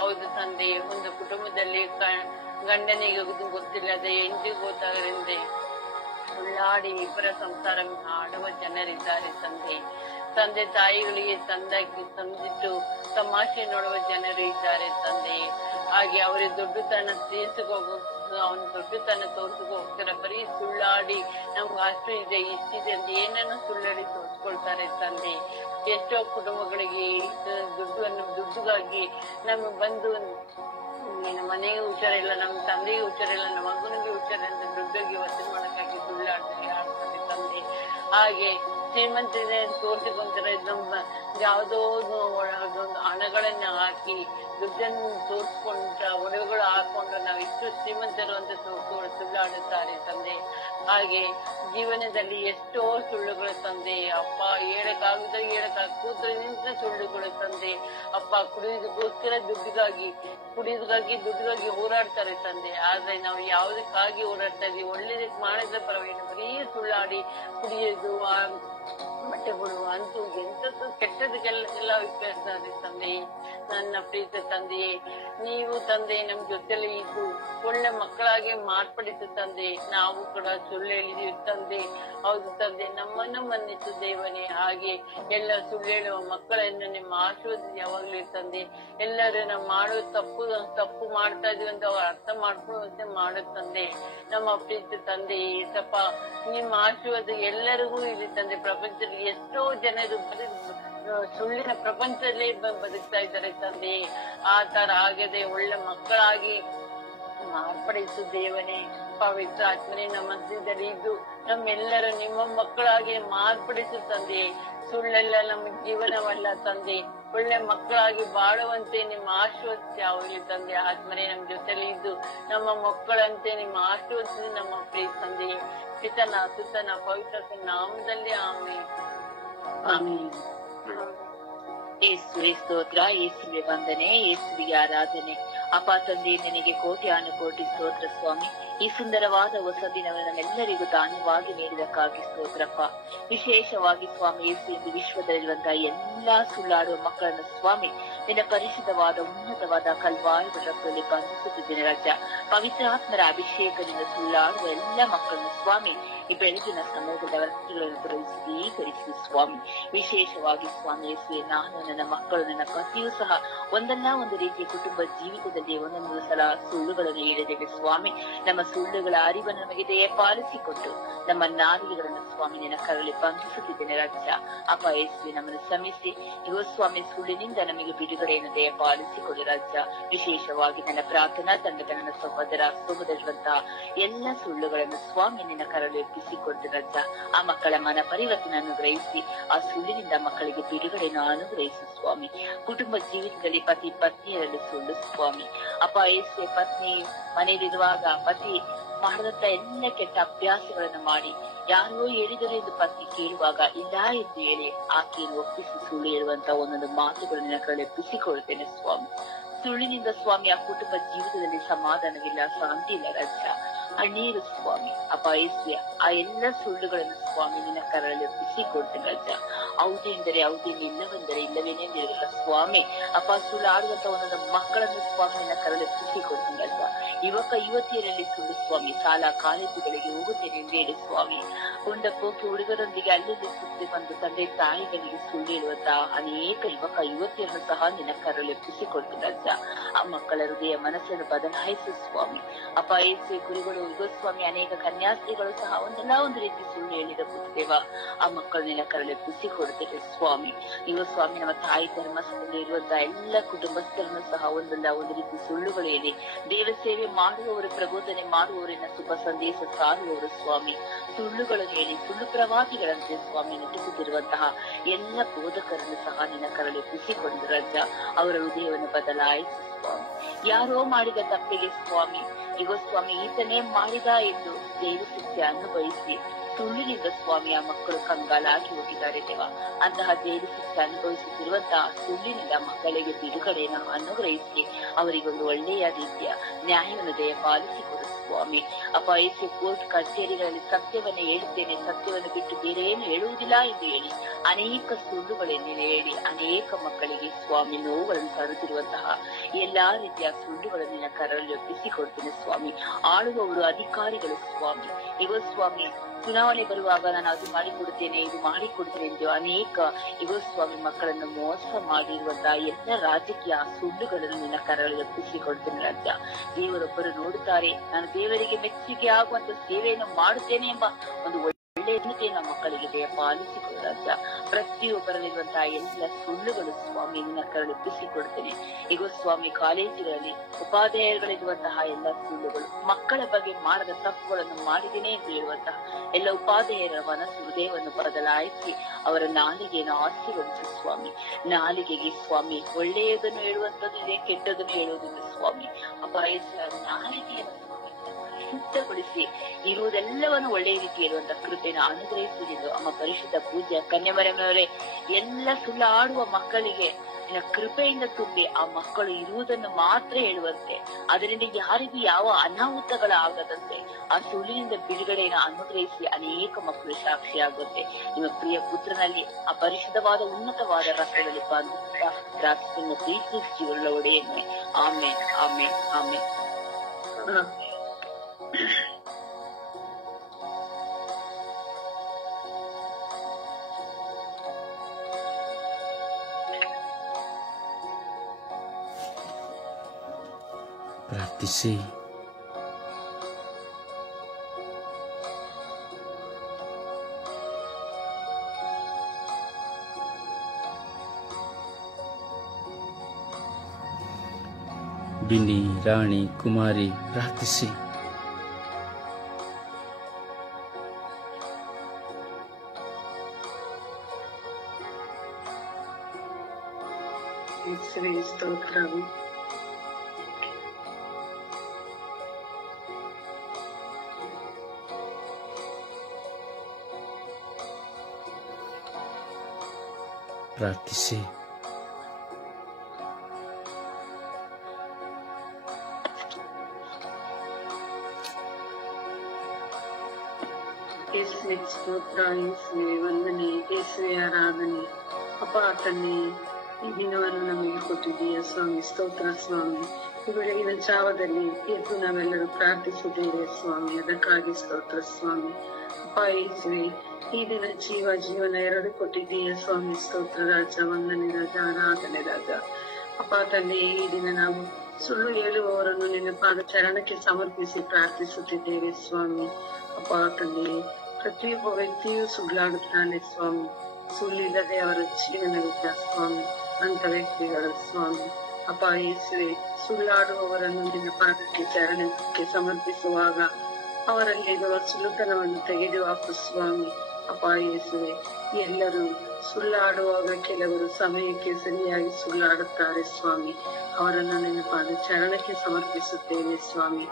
ಹೌದು ತಂದೆ, ಒಂದು ಕುಟುಂಬದಲ್ಲಿ ಗಂಡನಿಗೆ ಗೊತ್ತಿಲ್ಲದೆ ಎಂದಿಗೂ ಗೊತ್ತಾಗದಂತೆ ಸುಳ್ಳಾಡಿ ಇಬ್ಬರ ಸಂಸಾರ ಆಡುವ ಜನರಿದ್ದಾರೆ ತಂದೆ ತಾಯಿಗಳಿಗೆ ತಂದಿಟ್ಟು ತಮಾಷೆ ನೋಡುವ ಜನರು ಇದ್ದಾರೆ ತಂದೆ. ಹಾಗೆ ಅವರಿಗೆ ದೊಡ್ಡತನ ಅವನ ದೊಡ್ಡತನ ತೋರಿಸಿಗೋಸ್ಕರ ಬರೀ ಸುಳ್ಳಾಡಿ ನಮ್ಗೆ ಅಷ್ಟು ಇದೆ ಇಷ್ಟಿದೆ ಅಂತ ಏನನ್ನು ಸುಳ್ಳಾಡಿ ತೋರಿಸ್ಕೊಳ್ತಾರೆ ತಂದೆ. ಎಷ್ಟೋ ಕುಟುಂಬಗಳಿಗೆ ದುಡ್ಡುಗಾಗಿ ನಮ್ಗೆ ಬಂದು ಮನೆಗೆ ಹುಷಾರಿಲ್ಲ, ನಮ್ಮ ತಂದೆಗೆ ಹುಷಾರಿಲ್ಲ, ನಮ್ಮ ಮಗನಿಗೆ ಹುಷಾರಿಲ್ಲ, ದುಡ್ಡಿಗೆ ವಸೂಲಿ ಮಾಡಕ್ಕಾಗಿ ಸುಳ್ಳಾಡ್ತಾರೆ ತಂದೆ. ಹಾಗೆ ಶ್ರೀಮಂತರೇ ತೋರಿಸಿಕೊಂತಾರೆ, ನಮ್ಮ ಯಾವುದೋ ಹಣಗಳನ್ನ ಹಾಕಿ ದುಡ್ಡನ್ನು ತೋರಿಸ್ಕೊಂಡ ಒಡವೆಗಳು ಹಾಕೊಂಡು ನಾವು ಇಷ್ಟು ಶ್ರೀಮಂತರು ಅಂತ ಸುಳ್ಳಾಡುತ್ತಾರೆ ತಂದೆ. ಹಾಗೆ ಜೀವನದಲ್ಲಿ ಎಷ್ಟೋ ಸುಳ್ಳುಗಳು ತಂದೆ. ಅಪ್ಪ ಕೂತು ನಿಂತ ಸುಳ್ಳುಗಳು ತಂದೆ. ಅಪ್ಪ ಕುಡಿಯೋದಕ್ಕೋಸ್ಕರ ದುಡ್ಡಿಗಾಗಿ ಹೋರಾಡ್ತಾರೆ ತಂದೆ. ಆದ್ರೆ ನಾವು ಯಾವುದಕ್ಕಾಗಿ ಹೋರಾಡ್ತಾ ಇದೀವಿ? ಒಳ್ಳೇದಕ್ಕೆ ಮಾಡಿದ್ರೆ ಪರವಾಗಿಲ್ಲ, ಬರೀ ಸುಳ್ಳಾಡಿ ಕುಡಿಯೋದು, ಬಟ್ಟೆಗಳು ಅಂತೂ ಎಂತದ್ದು ಕೆಟ್ಟದಕ್ಕೆಲ್ಲ ಉಪಯೋಗಿಸ್ತಾರೆ ತಂದೆ. ನನ್ನ ಪ್ರೀತ ತಂದೆಯೇ, ನೀವು ತಂದೆ ನಮ್ ಜೊತೆಲಿ ಇದ್ದು ಒಳ್ಳೆ ಮಕ್ಕಳಾಗಿ ಮಾರ್ಪಡಿಸು ತಂದೆ. ನಾವು ಕೂಡ ಸುಳ್ಳು ಹೇಳಿದೀವಿ ತಂದೆ. ಹೌದು ತಂದೆ, ನಮ್ಮನ್ನು ಮನ್ನಿಸು ದೇವನೇ. ಹಾಗೆ ಎಲ್ಲ ಸುಳ್ಳು ಹೇಳುವ ಮಕ್ಕಳನ್ನು ನಿಮ್ಮ ಆಶೀರ್ವಾದ ಯಾವಾಗ್ಲೂ ತಂದೆ. ಎಲ್ಲರೂ ನಾವು ಮಾಡುವ ತಪ್ಪು ಮಾಡ್ತಾ ಇದೀವಿ ಅಂತ ಅವ್ರು ಅರ್ಥ ಮಾಡ್ಕೊಳ್ಳುವಂತೆ ಮಾಡು ತಂದೆ. ನಮ್ಮ ಪ್ರೀತಿ ತಂದೆ ಏಸಪ್ಪ, ನಿಮ್ಮ ಆಶೀರ್ವಾದ ಎಲ್ಲರಿಗೂ ಇದೆ ತಂದೆ. ಪ್ರಪಂಚದಲ್ಲಿ ಎಷ್ಟೋ ಜನರು ಸುಳ್ಳಿನ ಪ್ರಪಂಚದಲ್ಲೇ ಬದುಕ್ತಾ ಇದ್ದಾರೆ ತಂದೆ. ಆ ತರ ಆಗದೆ ಒಳ್ಳೆ ಮಕ್ಕಳಾಗಿ ಮಾರ್ಪಡಿಸು ದೇವನೇ. ಪವಿತ್ರ ಆತ್ಮನೇ ನಮ್ಮ ಮಧ್ಯದಲ್ಲಿ ಇದ್ದು ನಮ್ಮೆಲ್ಲರೂ ನಿಮ್ಮ ಮಕ್ಕಳಾಗಿ ಮಾರ್ಪಡಿಸು ತಂದೆ. ಸುಳ್ಳೆಲ್ಲ ನಮ್ಮ ಜೀವನವಲ್ಲ ತಂದೆ. ಒಳ್ಳೆ ಮಕ್ಕಳಾಗಿ ಬಾಳುವಂತೆ ನಿಮ್ಮ ಆಶೀರ್ವದಿಸಿ ಯಾವಾಗಲೂ ತಂದೆ. ಆತ್ಮನೇ ನಮ್ಮ ಜೊತೆಲಿ ಇದ್ದು ನಮ್ಮ ಮಕ್ಕಳಂತೆ ನಿಮ್ಮ ಆಶೀರ್ವದಿಸಿ ನಮ್ಮ ಪ್ರೀತಿ ತಂದೆ. ಪಿತನ ಸುತನ ಪವಿತ್ರ ನಾಮದಲ್ಲಿ ಆಮೇಲೆ. ಯೇಸುವೆ ಸ್ತೋತ್ರ, ಯೇಸುವೆ ವಂದನೆ, ಯೇಸುವಿಗೆ ಆರಾಧನೆ. ಅಪ್ಪ ತಂದೆ, ನಿನಗೆ ಕೋಟಿ ಅನುಕೋಟಿ ಸ್ತೋತ್ರ ಸ್ವಾಮಿ. ಈ ಸುಂದರವಾದ ಹೊಸ ದಿನವನ್ನು ನಮ್ಮೆಲ್ಲರಿಗೂ ದಾನವಾಗಿ ನೀಡಿದಕ್ಕಾಗಿ ಸ್ತೋತ್ರಪ್ಪ. ವಿಶೇಷವಾಗಿ ಸ್ವಾಮಿ ಯೇಸು ಎಂದು ವಿಶ್ವದಲ್ಲಿರುವಂತಹ ಎಲ್ಲಾ ಸುಳ್ಳಾಡುವ ಮಕ್ಕಳನ್ನು ಸ್ವಾಮಿ ನಿನ್ನ ಪರಿಶುದ್ಧವಾದ ಉನ್ನತವಾದ ಕಲ್ವಾರಿ ರಕ್ತದಲ್ಲಿ ಬಂಧಿಸುತ್ತಿದ್ದೇನೆ ರಾಜ. ಪವಿತ್ರಾತ್ಮರ ಅಭಿಷೇಕದಿಂದ ಸುಳ್ಳಾಡುವ ಎಲ್ಲ ಮಕ್ಕಳನ್ನು ಸ್ವಾಮಿ ಈ ಬೆಳಗಿನ ಸಮಯದ ವರ್ತನೆಗಳನ್ನು ಸ್ವೀಕರಿಸಿ ಸ್ವಾಮಿ. ವಿಶೇಷವಾಗಿ ಸ್ವಾಮಿ ಯೇಸುವೆ, ನಾನು ನನ್ನ ಮಕ್ಕಳು ನನ್ನ ಪತಿಯೂ ಸಹ ಒಂದಲ್ಲ ಒಂದು ರೀತಿಯ ಕುಟುಂಬ ಜೀವಿತದಲ್ಲಿ ಒಂದೊಂದು ಸಲ ಸುಳ್ಳುಗಳನ್ನು ಹೇಳಿದ್ದೇವೆ ಸ್ವಾಮಿ. ನಮ್ಮ ಸುಳ್ಳುಗಳ ಅರಿವನ್ನು ನಮಗೆ ದಯಪಾಲಿಸಿಕೊಟ್ಟು ನಮ್ಮ ನಾಲಿಗೆಗಳನ್ನು ಸ್ವಾಮಿ ನಿನ್ನ ಕರಳಿ ಬಂಧಿಸುತ್ತಿದ್ದೇನೆ ರಾಜ. ಅಪ್ಪ ಯೇಸುವೆ, ನಮ್ಮನ್ನು ಶ್ರಮಿಸಿ ಇವ ಸ್ವಾಮಿ ಸುಳ್ಳಿನಿಂದ ನಮಗೆ ಬಿಡುಗಡೆಯನ್ನು ದಯಪಾಲಿಸಿಕೊಡು ರಾಜ. ವಿಶೇಷವಾಗಿ ನನ್ನ ಪ್ರಾರ್ಥನಾ ತಂಡದ ನನ್ನ ಸೋಮದಲ್ಲಿರುವಂತಹ ಎಲ್ಲ ಸುಳ್ಳುಗಳನ್ನು ಸ್ವಾಮಿ ನಿನ್ನ ಕರಳಿ ಒಪ್ಪಿಸಿಕೊಟ್ಟು ರಾಜ. ಆ ಮಕ್ಕಳ ಮನ ಪರಿವರ್ತನೆಯನ್ನು ಗ್ರಹಿಸಿ ಆ ಸುಳ್ಳಿನಿಂದ ಮಕ್ಕಳಿಗೆ ಬಿಡುಗಡೆಯನ್ನು ಅನುಗ್ರಹಿಸು ಸ್ವಾಮಿ. ಕುಟುಂಬ ಜೀವಿತದಲ್ಲಿ ಪತಿ ಪತ್ನಿಯರಲ್ಲಿ ಸುಳ್ಳು ಸ್ವಾಮಿ. ಅಪ್ಪ ಯೇಸುವೆ, ಪತ್ನಿ ಮನೆಯಲ್ಲಿರುವಾಗ ಪತಿ ಮಾಡಿದಂತ ಎಲ್ಲ ಕೆಟ್ಟ ಅಭ್ಯಾಸಗಳನ್ನು ಮಾಡಿ ಯಾರೋ ಹೇಳಿದರು ಎಂದು ಪತ್ನಿ ಕೇಳುವಾಗ ಇಲ್ಲ ಎಂದು ಹೇಳಿ ಆಕೆಯನ್ನು ಒಪ್ಪಿಸಿ ಸುಳ್ಳು ಹೇಳುವಂತ ಒಂದೊಂದು ಮಾತುಗಳನ್ನು ಕಳೆಪಿಸಿಕೊಳ್ಳುತ್ತೇನೆ ಸ್ವಾಮಿ. ಸುಳ್ಳಿನಿಂದ ಸ್ವಾಮಿ ಆ ಕುಟುಂಬ ಜೀವಿತದಲ್ಲಿ ಸಮಾಧಾನವಿಲ್ಲ, ಶಾಂತಿ ಇಲ್ಲ ರಾಜ. ಅಣ್ಣೀರು ಸ್ವಾಮಿ. ಅಪ್ಪ ಯೇಸುವೆ, ಆ ಎಲ್ಲ ಸುಳ್ಳುಗಳನ್ನು ಸ್ವಾಮಿ ನಿನ್ನ ಕರಳಲ್ಲಿ ಒಪ್ಪಿಸಿಕೊಡ್ತೇನೆ ರಾಜ. ಹೌದು ಎಂದರೆ ಹೌದು, ಇಲ್ಲವೆಂದರೆ ಇಲ್ಲವೇನೆಂದಿರಲ್ಲ ಸ್ವಾಮಿ. ಅಪ್ಪ ಸುಳ್ಳಾಡುವಂತ ಒಂದೊಂದು ಮಕ್ಕಳನ್ನು ಸ್ವಾಮಿ ನಿನ್ನ ಕರಳು ಖುಷಿ ಕೊಡ್ತೀನಿ ಅಲ್ವ. ಯುವಕ ಯುವತಿಯರಲ್ಲಿ ಸುಳ್ಳು ಸ್ವಾಮಿ, ಶಾಲಾ ಕಾಲೇಜುಗಳಿಗೆ ಹೋಗುತ್ತೇನೆ ಎಂದು ಹೇಳಿ ಸ್ವಾಮಿ. ಹೊಂಡ ಪೋಕಿ ಹುಡುಗರೊಂದಿಗೆ ಅಲ್ಲಿ ಸುತ್ತಿ ಬಂದು ತಂದೆ ತಾಯಿಗಳಿಗೆ ಸುಳ್ಳು ಹೇಳುವಂತ ಅನೇಕ ಯುವಕ ಯುವತಿಯರನ್ನು ಸಹ ನಿನ್ನ ಕರಳು ಖುಷಿ ಅಜ್ಜ. ಆ ಮಕ್ಕಳ ಹೃದಯ ಮನಸ್ಸನ್ನು ಬದಲಾಯಿಸು ಸ್ವಾಮಿ. ಅಪ್ಪ ಏಸು ಗುರುಗಳು ಯುವ ಸ್ವಾಮಿ, ಅನೇಕ ಕನ್ಯಾಸ್ತ್ರೀಗಳು ಸಹ ಒಂದಲ್ಲ ಒಂದು ರೀತಿ ಸುಳ್ಳು ಹೇಳಿದ ದೇವ. ಆ ಮಕ್ಕಳು ನಿನ್ನ ಕರಳು ಖುಷಿ ಕೊಡುತ್ತೇವೆ ಸ್ವಾಮಿ. ಯುವ ಸ್ವಾಮಿ, ನಮ್ಮ ತಾಯಿ ಧರ್ಮಸ್ಥಳದಲ್ಲಿ ಇರುವಂತಹ ಎಲ್ಲ ಕುಟುಂಬಸ್ಥರನ್ನು ಸಹ ಒಂದಲ್ಲ ಒಂದು ರೀತಿ ಸುಳ್ಳುಗಳು ಹೇಳಿ ದೇವ ಸೇವೆ ಮಾಡುವವರು, ಪ್ರಬೋಧನೆ ಮಾಡುವವರಿನ ಶುಭ ಸಂದೇಶ ಸಾರುವವರು ಸ್ವಾಮಿ, ಸುಳ್ಳುಗಳನ್ನು ಹೇಳಿ ಸುಳ್ಳು ಪ್ರವಾದಿಗಳಂತೆ ಸ್ವಾಮಿ ನಟಿಸುತ್ತಿರುವಂತಹ ಎಲ್ಲ ಬೋಧಕರನ್ನು ಸಹ ನಿನ್ನ ಕರಳು ಖುಷಿಕೊಂಡು ರಾಜ ಅವರ ಹೃದಯವನ್ನು ಬದಲಾಯಿಸಿ ಸ್ವಾಮಿ. ಯಾರೋ ಮಾಡಿದ ತಪ್ಪಿಗೆ ಸ್ವಾಮಿ, ಯುವ ಸ್ವಾಮಿ ಈತನೇ ಮಾಡಿದ ಎಂದು ಜೈಲು ಶಿಕ್ಷೆ ಅನುಭವಿಸಿ ಸುಳ್ಳಿನಿಂದ ಸ್ವಾಮಿ ಆ ಮಕ್ಕಳು ಕಂಗಾಲಾಗಿ ಹೋಗಿದ್ದಾರೆ ದೇವ. ಅಂತಹ ಜೈಲು ಶಿಕ್ಷೆ ಅನುಭವಿಸುತ್ತಿರುವಂತಹ ಸುಳ್ಳಿನಿಂದ ಮಕ್ಕಳಿಗೆ ಬಿಡುಗಡೆಯನ್ನು ಅನುಗ್ರಹಿಸಿ ಅವರಿಗೊಂದು ಒಳ್ಳೆಯ ರೀತಿಯ ನ್ಯಾಯವನ್ನು ದಯಪಾಲಿಸಿಕೊಡು ಸ್ವಾಮಿ. ಅಪ್ಪ ಏಸು ಕೋರ್ಟ್ ಕಚೇರಿಗಳಲ್ಲಿ ಸತ್ಯವನ್ನೇ ಹೇಳುತ್ತೇನೆ, ಸತ್ಯವನ್ನು ಬಿಟ್ಟು ಬೇರೆ ಏನು ಹೇಳುವುದಿಲ್ಲ ಎಂದು ಹೇಳಿ ಅನೇಕ ಸುಳ್ಳುಗಳನ್ನು ಹೇಳಿ ಅನೇಕ ಮಕ್ಕಳಿಗೆ ಸ್ವಾಮಿ ನೋವುಗಳನ್ನು ತರುತ್ತಿರುವಂತಹ ಎಲ್ಲಾ ರೀತಿಯ ಸುಳ್ಳುಗಳನ್ನು ನಿನ್ನ ಕರಳು ಒಪ್ಪಿಸಿಕೊಡ್ತೇನೆ ಸ್ವಾಮಿ. ಆಳುವವರು ಅಧಿಕಾರಿಗಳು ಸ್ವಾಮಿ, ಯುವ ಸ್ವಾಮಿ ಚುನಾವಣೆ ಬರುವಾಗ ನಾನು ಅದು ಮಾಡಿಕೊಡುತ್ತೇನೆ ಇದು ಮಾಡಿಕೊಡ್ತೇನೆ ಎಂದು ಅನೇಕ ಯುವ ಸ್ವಾಮಿ ಮಕ್ಕಳನ್ನು ಮೋಸ ಮಾಡಿರುವಂತಹ ಎಲ್ಲ ರಾಜಕೀಯ ಸುಳ್ಳುಗಳನ್ನು ನಿನ್ನ ಕರಳು ಒಪ್ಪಿಸಿಕೊಡ್ತೇನೆ ರಾಜ್ಯ. ದೇವರೊಬ್ಬರು ನೋಡುತ್ತಾರೆ, ನಾನು ದೇವರಿಗೆ ಮೆಚ್ಚುಗೆ ಆಗುವಂತ ಸೇವೆಯನ್ನು ಮಾಡುತ್ತೇನೆ ಎಂಬ ಒಂದು ಒಳ್ಳೆಯ ನಮ್ಮ ಮಕ್ಕಳಿಗೆ ದಯಪಾಲಿಸಿಕೊಡು ರಾಜ್ಯ. ಪ್ರತಿಯೊಬ್ಬರಲ್ಲಿರುವಂತಹ ಎಲ್ಲ ಸುಳ್ಳುಗಳು ಸ್ವಾಮಿ ನಿನ್ನ ಕರಳು ಒಪ್ಪಿಸಿಕೊಡ್ತೇನೆ. ಈಗ ಸ್ವಾಮಿ ಕಾಲೇಜುಗಳಲ್ಲಿ ಉಪಾಧ್ಯಾಯರುಗಳಿರುವಂತಹ ಎಲ್ಲ ಸುಳ್ಳುಗಳು, ಮಕ್ಕಳ ಬಗ್ಗೆ ಮಾಡದ ತಪ್ಪುಗಳನ್ನು ಮಾಡಿದ್ದೇನೆ ಎಂದು ಹೇಳುವಂತಹ ಎಲ್ಲ ಉಪಾಧ್ಯಾಯರ ಮನಸ್ಸು ಹೃದಯವನ್ನು ಬದಲಾಯಿಸಿ ಅವರ ನಾಲಿಗೆಯನ್ನು ಆಶೀರ್ವದಿಸು ಸ್ವಾಮಿ. ನಾಲಿಗೆಗೆ ಸ್ವಾಮಿ ಒಳ್ಳೆಯದನ್ನು ಹೇಳುವಂತದ್ದು ಇದೆ, ಕೆಟ್ಟದನ್ನು ಹೇಳುವುದಿಲ್ಲ ಸ್ವಾಮಿ. ಅಪಾಯ ನಾಲಿಗೆಯನ್ನು ಶುದ್ಧಗೊಳಿಸಿ ಇರುವುದೆಲ್ಲವನ್ನು ಒಳ್ಳೆಯ ರೀತಿ ಇರುವಂತಹ ಕೃಪೆಯನ್ನು ಅನುಗ್ರಹಿಸುವುದು ಅಮ್ಮ ಪರಿಶುದ್ಧ ಪೂಜ್ಯ ಕನ್ಯಮರಿಯವರೇ. ಎಲ್ಲ ಸುಳ್ಳಾಡುವ ಮಕ್ಕಳಿಗೆ ನಿನ್ನ ಕೃಪೆಯಿಂದ ತುಂಬಿ ಆ ಮಕ್ಕಳು ಇರುವುದನ್ನು ಮಾತ್ರ ಹೇಳುವಂತೆ, ಅದರಿಂದ ಯಾರಿಗೂ ಯಾವ ಅನಾಹುತಗಳಾಗದಂತೆ ಆ ಸುಳ್ಳಿನಿಂದ ಬಿಡುಗಡೆಯನ್ನು ಅನುಗ್ರಹಿಸಿ ಅನೇಕ ಮಕ್ಕಳು ಸಾಕ್ಷಿಯಾಗುವಂತೆ ನಿಮ್ಮ ಪ್ರಿಯ ಪುತ್ರನಲ್ಲಿ ಆ ಪರಿಶುದ್ಧವಾದ ಉನ್ನತವಾದ ರಕ್ತದಲ್ಲಿ ಬಂದ ಪ್ರಾರ್ಥನೆ ಪ್ರೀತಿ ಜೀವನ ಒಡೆಯನ್ನೇ. ಆಮೇಲೆ ಆಮೇಲೆ ಆಮೇಲೆ ಪ್ರಾರ್ಥಿಸಿ. ಬಿನ್ನಿ, ರಾಣಿ, ಕುಮಾರಿ ಪ್ರಾರ್ಥಿಸಿ. ಸ್ತೋತ್ರವು ಪ್ರಾರ್ಥಿಸಿ. ಯೇಸುವೆ ಸ್ತೋತ್ರ, ಯೇಸುವೆ ವಂದನೆ, ಯೇಸುವೆ ಆರಾಧನೆ. ಅಪ್ಪ ತಂದೆ, ಈ ದಿನವನ್ನು ನಮಗೆ ಕೊಟ್ಟಿದ್ದೀಯ ಸ್ವಾಮಿ. ಸ್ತೋತ್ರ ಸ್ವಾಮಿ. ಈ ಬೆಳಗಿನ ಜಾವದಲ್ಲಿ ಎದ್ದು ನಾವೆಲ್ಲರೂ ಪ್ರಾರ್ಥಿಸಿದ್ದೇವೆ ಸ್ವಾಮಿ, ಅದಕ್ಕಾಗಿ ಸ್ತೋತ್ರ ಸ್ವಾಮಿ. ಅಪ್ಪ ಯೇಸುವೆ, ಈ ದಿನ ಜೀವನ ಎರಡು ಕೊಟ್ಟಿದ್ದೀಯ ಸ್ವಾಮಿ. ಸ್ತೋತ್ರ ರಾಜ, ವಂದನೆ ರಾಜ, ಆರಾಧನೆ ರಾಜ. ಅಪ್ಪ ತಂದೆ, ಈ ದಿನ ನಾವು ಸುಳ್ಳು ಹೇಳುವವರನ್ನು ನಿನ್ನ ಪಾದ ಚರಣಕ್ಕೆ ಸಮರ್ಪಿಸಿ ಪ್ರಾರ್ಥಿಸುತ್ತಿದ್ದೇವೆ ಸ್ವಾಮಿ. ಅಪ್ಪ ತಂದೆ, ಪ್ರತಿಯೊಬ್ಬ ವ್ಯಕ್ತಿಯೂ ಸುಳ್ಳಾಡುತ್ತಾನೆ ಸ್ವಾಮಿ. ಸುಳ್ಳಿಲ್ಲದೆ ಅವರ ಜೀವನವಿಲ್ಲ ಸ್ವಾಮಿ. ಅಂತ ವ್ಯಕ್ತಿಗಳು ಸ್ವಾಮಿ. ಅಪ್ಪ ಯೇಸುವೆ, ಸುಳ್ಳಾಡುವವರನ್ನು ನಿನ್ನ ಪಾದಕ್ಕೆ ಚರಣಕ್ಕೆ ಸಮರ್ಪಿಸುವಾಗ ಅವರಲ್ಲಿರುವ ಸುಳ್ಳುತನವನ್ನು ತೆಗೆದು ಹಾಕು ಸ್ವಾಮಿ. ಅಪ್ಪ ಯೇಸುವೆ, ಎಲ್ಲರೂ ಸುಳ್ಳಾಡುವಾಗ ಕೆಲವರು ಸಮಯಕ್ಕೆ ಸರಿಯಾಗಿ ಸುಳ್ಳಾಡುತ್ತಾರೆ ಸ್ವಾಮಿ. ಅವರನ್ನು ನಿನ್ನ ಪಾದ ಚರಣಕ್ಕೆ ಸಮರ್ಪಿಸುತ್ತೇವೆ ಸ್ವಾಮಿ.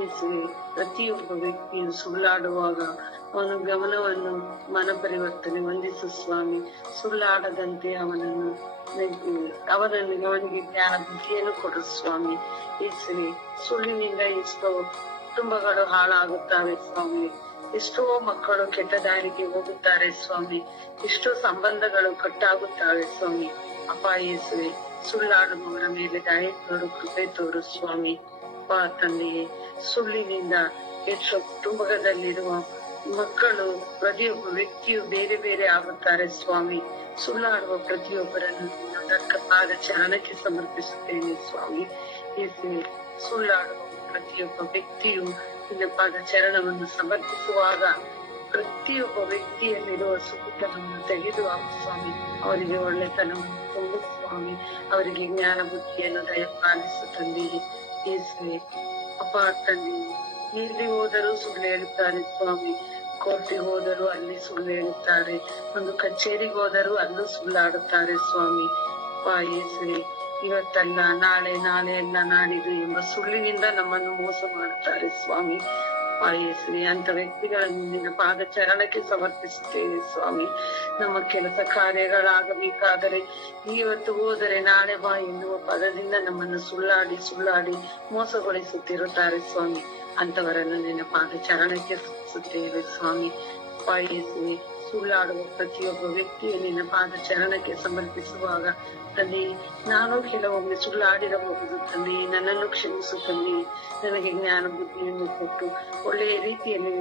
ಯೇಸುವೆ, ಪ್ರತಿಯೊಬ್ಬ ವ್ಯಕ್ತಿಯು ಸುಳ್ಳಾಡುವಾಗ ಅವನ ಗಮನವನ್ನು ಮನಪರಿವರ್ತನೆ ಹೊಂದಿಸು ಸ್ವಾಮಿ. ಸುಳ್ಳಾಡದಂತೆ ಅವನಿಗೆ ಜ್ಞಾನ ಬುದ್ಧಿಯನ್ನು ಕೊಡು ಸ್ವಾಮಿ. ಯೇಸುವೆ, ಸುಳ್ಳಿನಿಂದ ಎಷ್ಟೋ ಕುಟುಂಬಗಳು ಹಾಳಾಗುತ್ತವೆ ಸ್ವಾಮಿ. ಎಷ್ಟೋ ಮಕ್ಕಳು ಕೆಟ್ಟ ದಾರಿಗೆ ಹೋಗುತ್ತಾರೆ ಸ್ವಾಮಿ. ಎಷ್ಟೋ ಸಂಬಂಧಗಳು ಕಟ್ಟಾಗುತ್ತವೆ ಸ್ವಾಮಿ. ಅಪ್ಪ ಯೇಸುವೆ, ಸುಳ್ಳಾಡುವವರ ಮೇಲೆ ದಯೆ ತೋರು, ಕೃಪೆ ತೋರು ಸ್ವಾಮಿ. ಅಪ್ಪ ತಂದೆಯೇ, ಸುಳ್ಳಿನಿಂದ ಎಷ್ಟು ಕುಟುಂಬದಲ್ಲಿರುವ ಮಕ್ಕಳು, ಪ್ರತಿಯೊಬ್ಬ ವ್ಯಕ್ತಿಯು ಬೇರೆ ಬೇರೆ ಆಗುತ್ತಾರೆ ಸ್ವಾಮಿ. ಸುಳ್ಳಾಡುವ ಪ್ರತಿಯೊಬ್ಬರನ್ನು ಪಾದ ಚರಣಕ್ಕೆ ಸಮರ್ಪಿಸುತ್ತೇನೆ ಸ್ವಾಮಿ. ಯೇಸುವೆ, ಸುಳ್ಳಾಡುವ ಪ್ರತಿಯೊಬ್ಬ ವ್ಯಕ್ತಿಯು ನಿನ್ನ ಪಾದ ಚರಣವನ್ನು ಸಮರ್ಪಿಸುವಾಗ ಪ್ರತಿಯೊಬ್ಬ ವ್ಯಕ್ತಿಯಲ್ಲಿರುವ ಸುಖತನವನ್ನು ತೆಗೆದು ಸ್ವಾಮಿ, ಅವರಿಗೆ ಒಳ್ಳೆತನವನ್ನು ಕೊಂಡು ಸ್ವಾಮಿ, ಅವರಿಗೆ ಜ್ಞಾನ ಬುದ್ಧಿಯನ್ನು ದಯಪಾಲಿಸು ತಂದೆಯೇ. ಯೇಸುವೆ, ಅಪ್ಪ ತಂದೆಯೇ, ಎಲ್ಲಿ ಹೋದರೂ ಸುಳ್ಳು ಹೇಳುತ್ತಾರೆ ಸ್ವಾಮಿ. ಕೋರ್ಟಿಗೆ ಹೋದರೂ ಅಲ್ಲಿ ಸುಳ್ಳು ಹೇಳುತ್ತಾರೆ, ಒಂದು ಕಚೇರಿಗೆ ಹೋದರೂ ಅಲ್ಲೂ ಸುಳ್ಳಾಡುತ್ತಾರೆ ಸ್ವಾಮಿ. ಅಪ್ಪ ಯೇಸುವೆ, ಇವತ್ತಲ್ಲ ನಾಳೆ, ನಾಳೆ ಅಲ್ಲ ನಾಡಿದು ಎಂಬ ಸುಳ್ಳಿನಿಂದ ನಮ್ಮನ್ನು ಮೋಸ ಮಾಡುತ್ತಾರೆ ಸ್ವಾಮಿ. ಯೇಸುವೆ, ಅಂತ ವ್ಯಕ್ತಿಗಳನ್ನು ನಿನ್ನ ಪಾದ ಚರಣಕ್ಕೆ ಸಮರ್ಪಿಸುತ್ತೇವೆ ಸ್ವಾಮಿ. ನಮ್ಮ ಕೆಲಸ ಕಾರ್ಯಗಳಾಗಬೇಕಾದರೆ ಇವತ್ತು ಹೋದರೆ ನಾಳೆ ಬಾ ಎನ್ನುವ ಪದದಿಂದ ನಮ್ಮನ್ನು ಸುಳ್ಳಾಡಿ ಮೋಸಗೊಳಿಸುತ್ತಿರುತ್ತಾರೆ ಸ್ವಾಮಿ. ಅಂತವರನ್ನು ನಿನ್ನ ಪಾದ ಚರಣಕ್ಕೆ ಸಮರ್ಪಿಸುತ್ತೇವೆ ಸ್ವಾಮಿ. ಯೇಸುವೆ, ಸುಳ್ಳಾಡುವ ಪ್ರತಿಯೊಬ್ಬ ವ್ಯಕ್ತಿಯ ನಿನ್ನ ಪಾದ ಚರಣಕ್ಕೆ ಸಮರ್ಪಿಸುವಾಗ ತಂದೆ, ನಾನು ಕೆಲವೊಮ್ಮೆ ಸುಳ್ಳಾಡಿರಬಹುದು ತಂದೆ, ನನ್ನನ್ನು ಕ್ಷಮಿಸು ತಂದೆ. ನನಗೆ ಜ್ಞಾನ ಬುದ್ಧಿಯನ್ನು ಕೊಟ್ಟು ಒಳ್ಳೆಯ ರೀತಿಯಲ್ಲಿ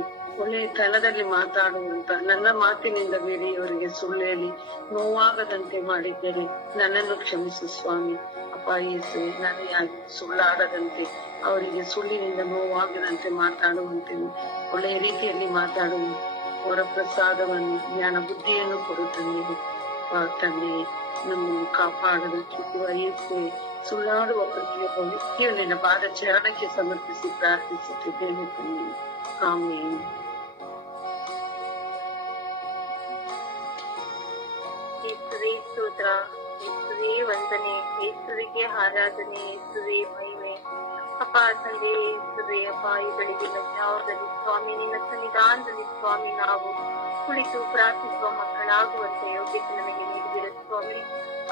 ಒಳ್ಳೆಯ ತನದಲ್ಲಿ ಮಾತಾಡುವಂತ, ನನ್ನ ಮಾತಿನಿಂದ ಬೇರೆಯವರಿಗೆ ಸುಳ್ಳು ಹೇಳಿ ನೋವಾಗದಂತೆ ಮಾಡಿದ್ದರೆ ನನ್ನನ್ನು ಕ್ಷಮಿಸು ಸ್ವಾಮಿ. ಅಪ್ಪ ಯೇಸುವೆ, ನಾನು ಯಾಕೆ ಸುಳ್ಳಾಡದಂತೆ, ಅವರಿಗೆ ಸುಳ್ಳಿನಿಂದ ನೋವಾಗದಂತೆ ಮಾತಾಡುವಂತೆ, ಒಳ್ಳೆಯ ರೀತಿಯಲ್ಲಿ ಮಾತಾಡುವ ಅವರ ಪ್ರಸಾದವನ್ನು, ಜ್ಞಾನ ಬುದ್ಧಿಯನ್ನು ಕೊಡುತ್ತಂದೆ. ತಂದೆಯೇ, ನಮ್ಮನ್ನು ಕಾಪಾಡೋದಕ್ಕೆ ಯೇಸುವೆ, ಸುಳ್ಳಾಡುವ ಪ್ರತಿಯೊಬ್ಬ ವ್ಯಕ್ತಿಯು ನಿನ್ನ ಪಾದ ಚರಣಕ್ಕೆ ಸಮರ್ಪಿಸಿ ಪ್ರಾರ್ಥಿಸುತ್ತಿದ್ದೇನೆ ತಂದೆ. ಆಮೇಲೆ ಯೇಸುವೆ ಸ್ತೋತ್ರ, ಯೇಸುವೆ ವಂದನೆ, ಯೇಸುವಿಗೆ ಆರಾಧನೆ, ಯೇಸುವೆ ಮಹಿಮೆ. ಅಪ್ಪ ತಂದೆ ಯೇಸುವೆ, ಅಪ್ಪ ಈ ಬೆಳಗಿನ ಜಾವದಲ್ಲಿ ಸ್ವಾಮಿ ನಿನ್ನ ಸನ್ನಿಧಾನದಲ್ಲಿ ಸ್ವಾಮಿ ನಾವು ಕುಳಿತು ಪ್ರಾರ್ಥಿಸುವ ಮಕ್ಕಳಾಗುವಂತೆ ಯೋಗ್ಯತೆ ನಮಗೆ ನೀಡಿದಿರ ಸ್ವಾಮಿ.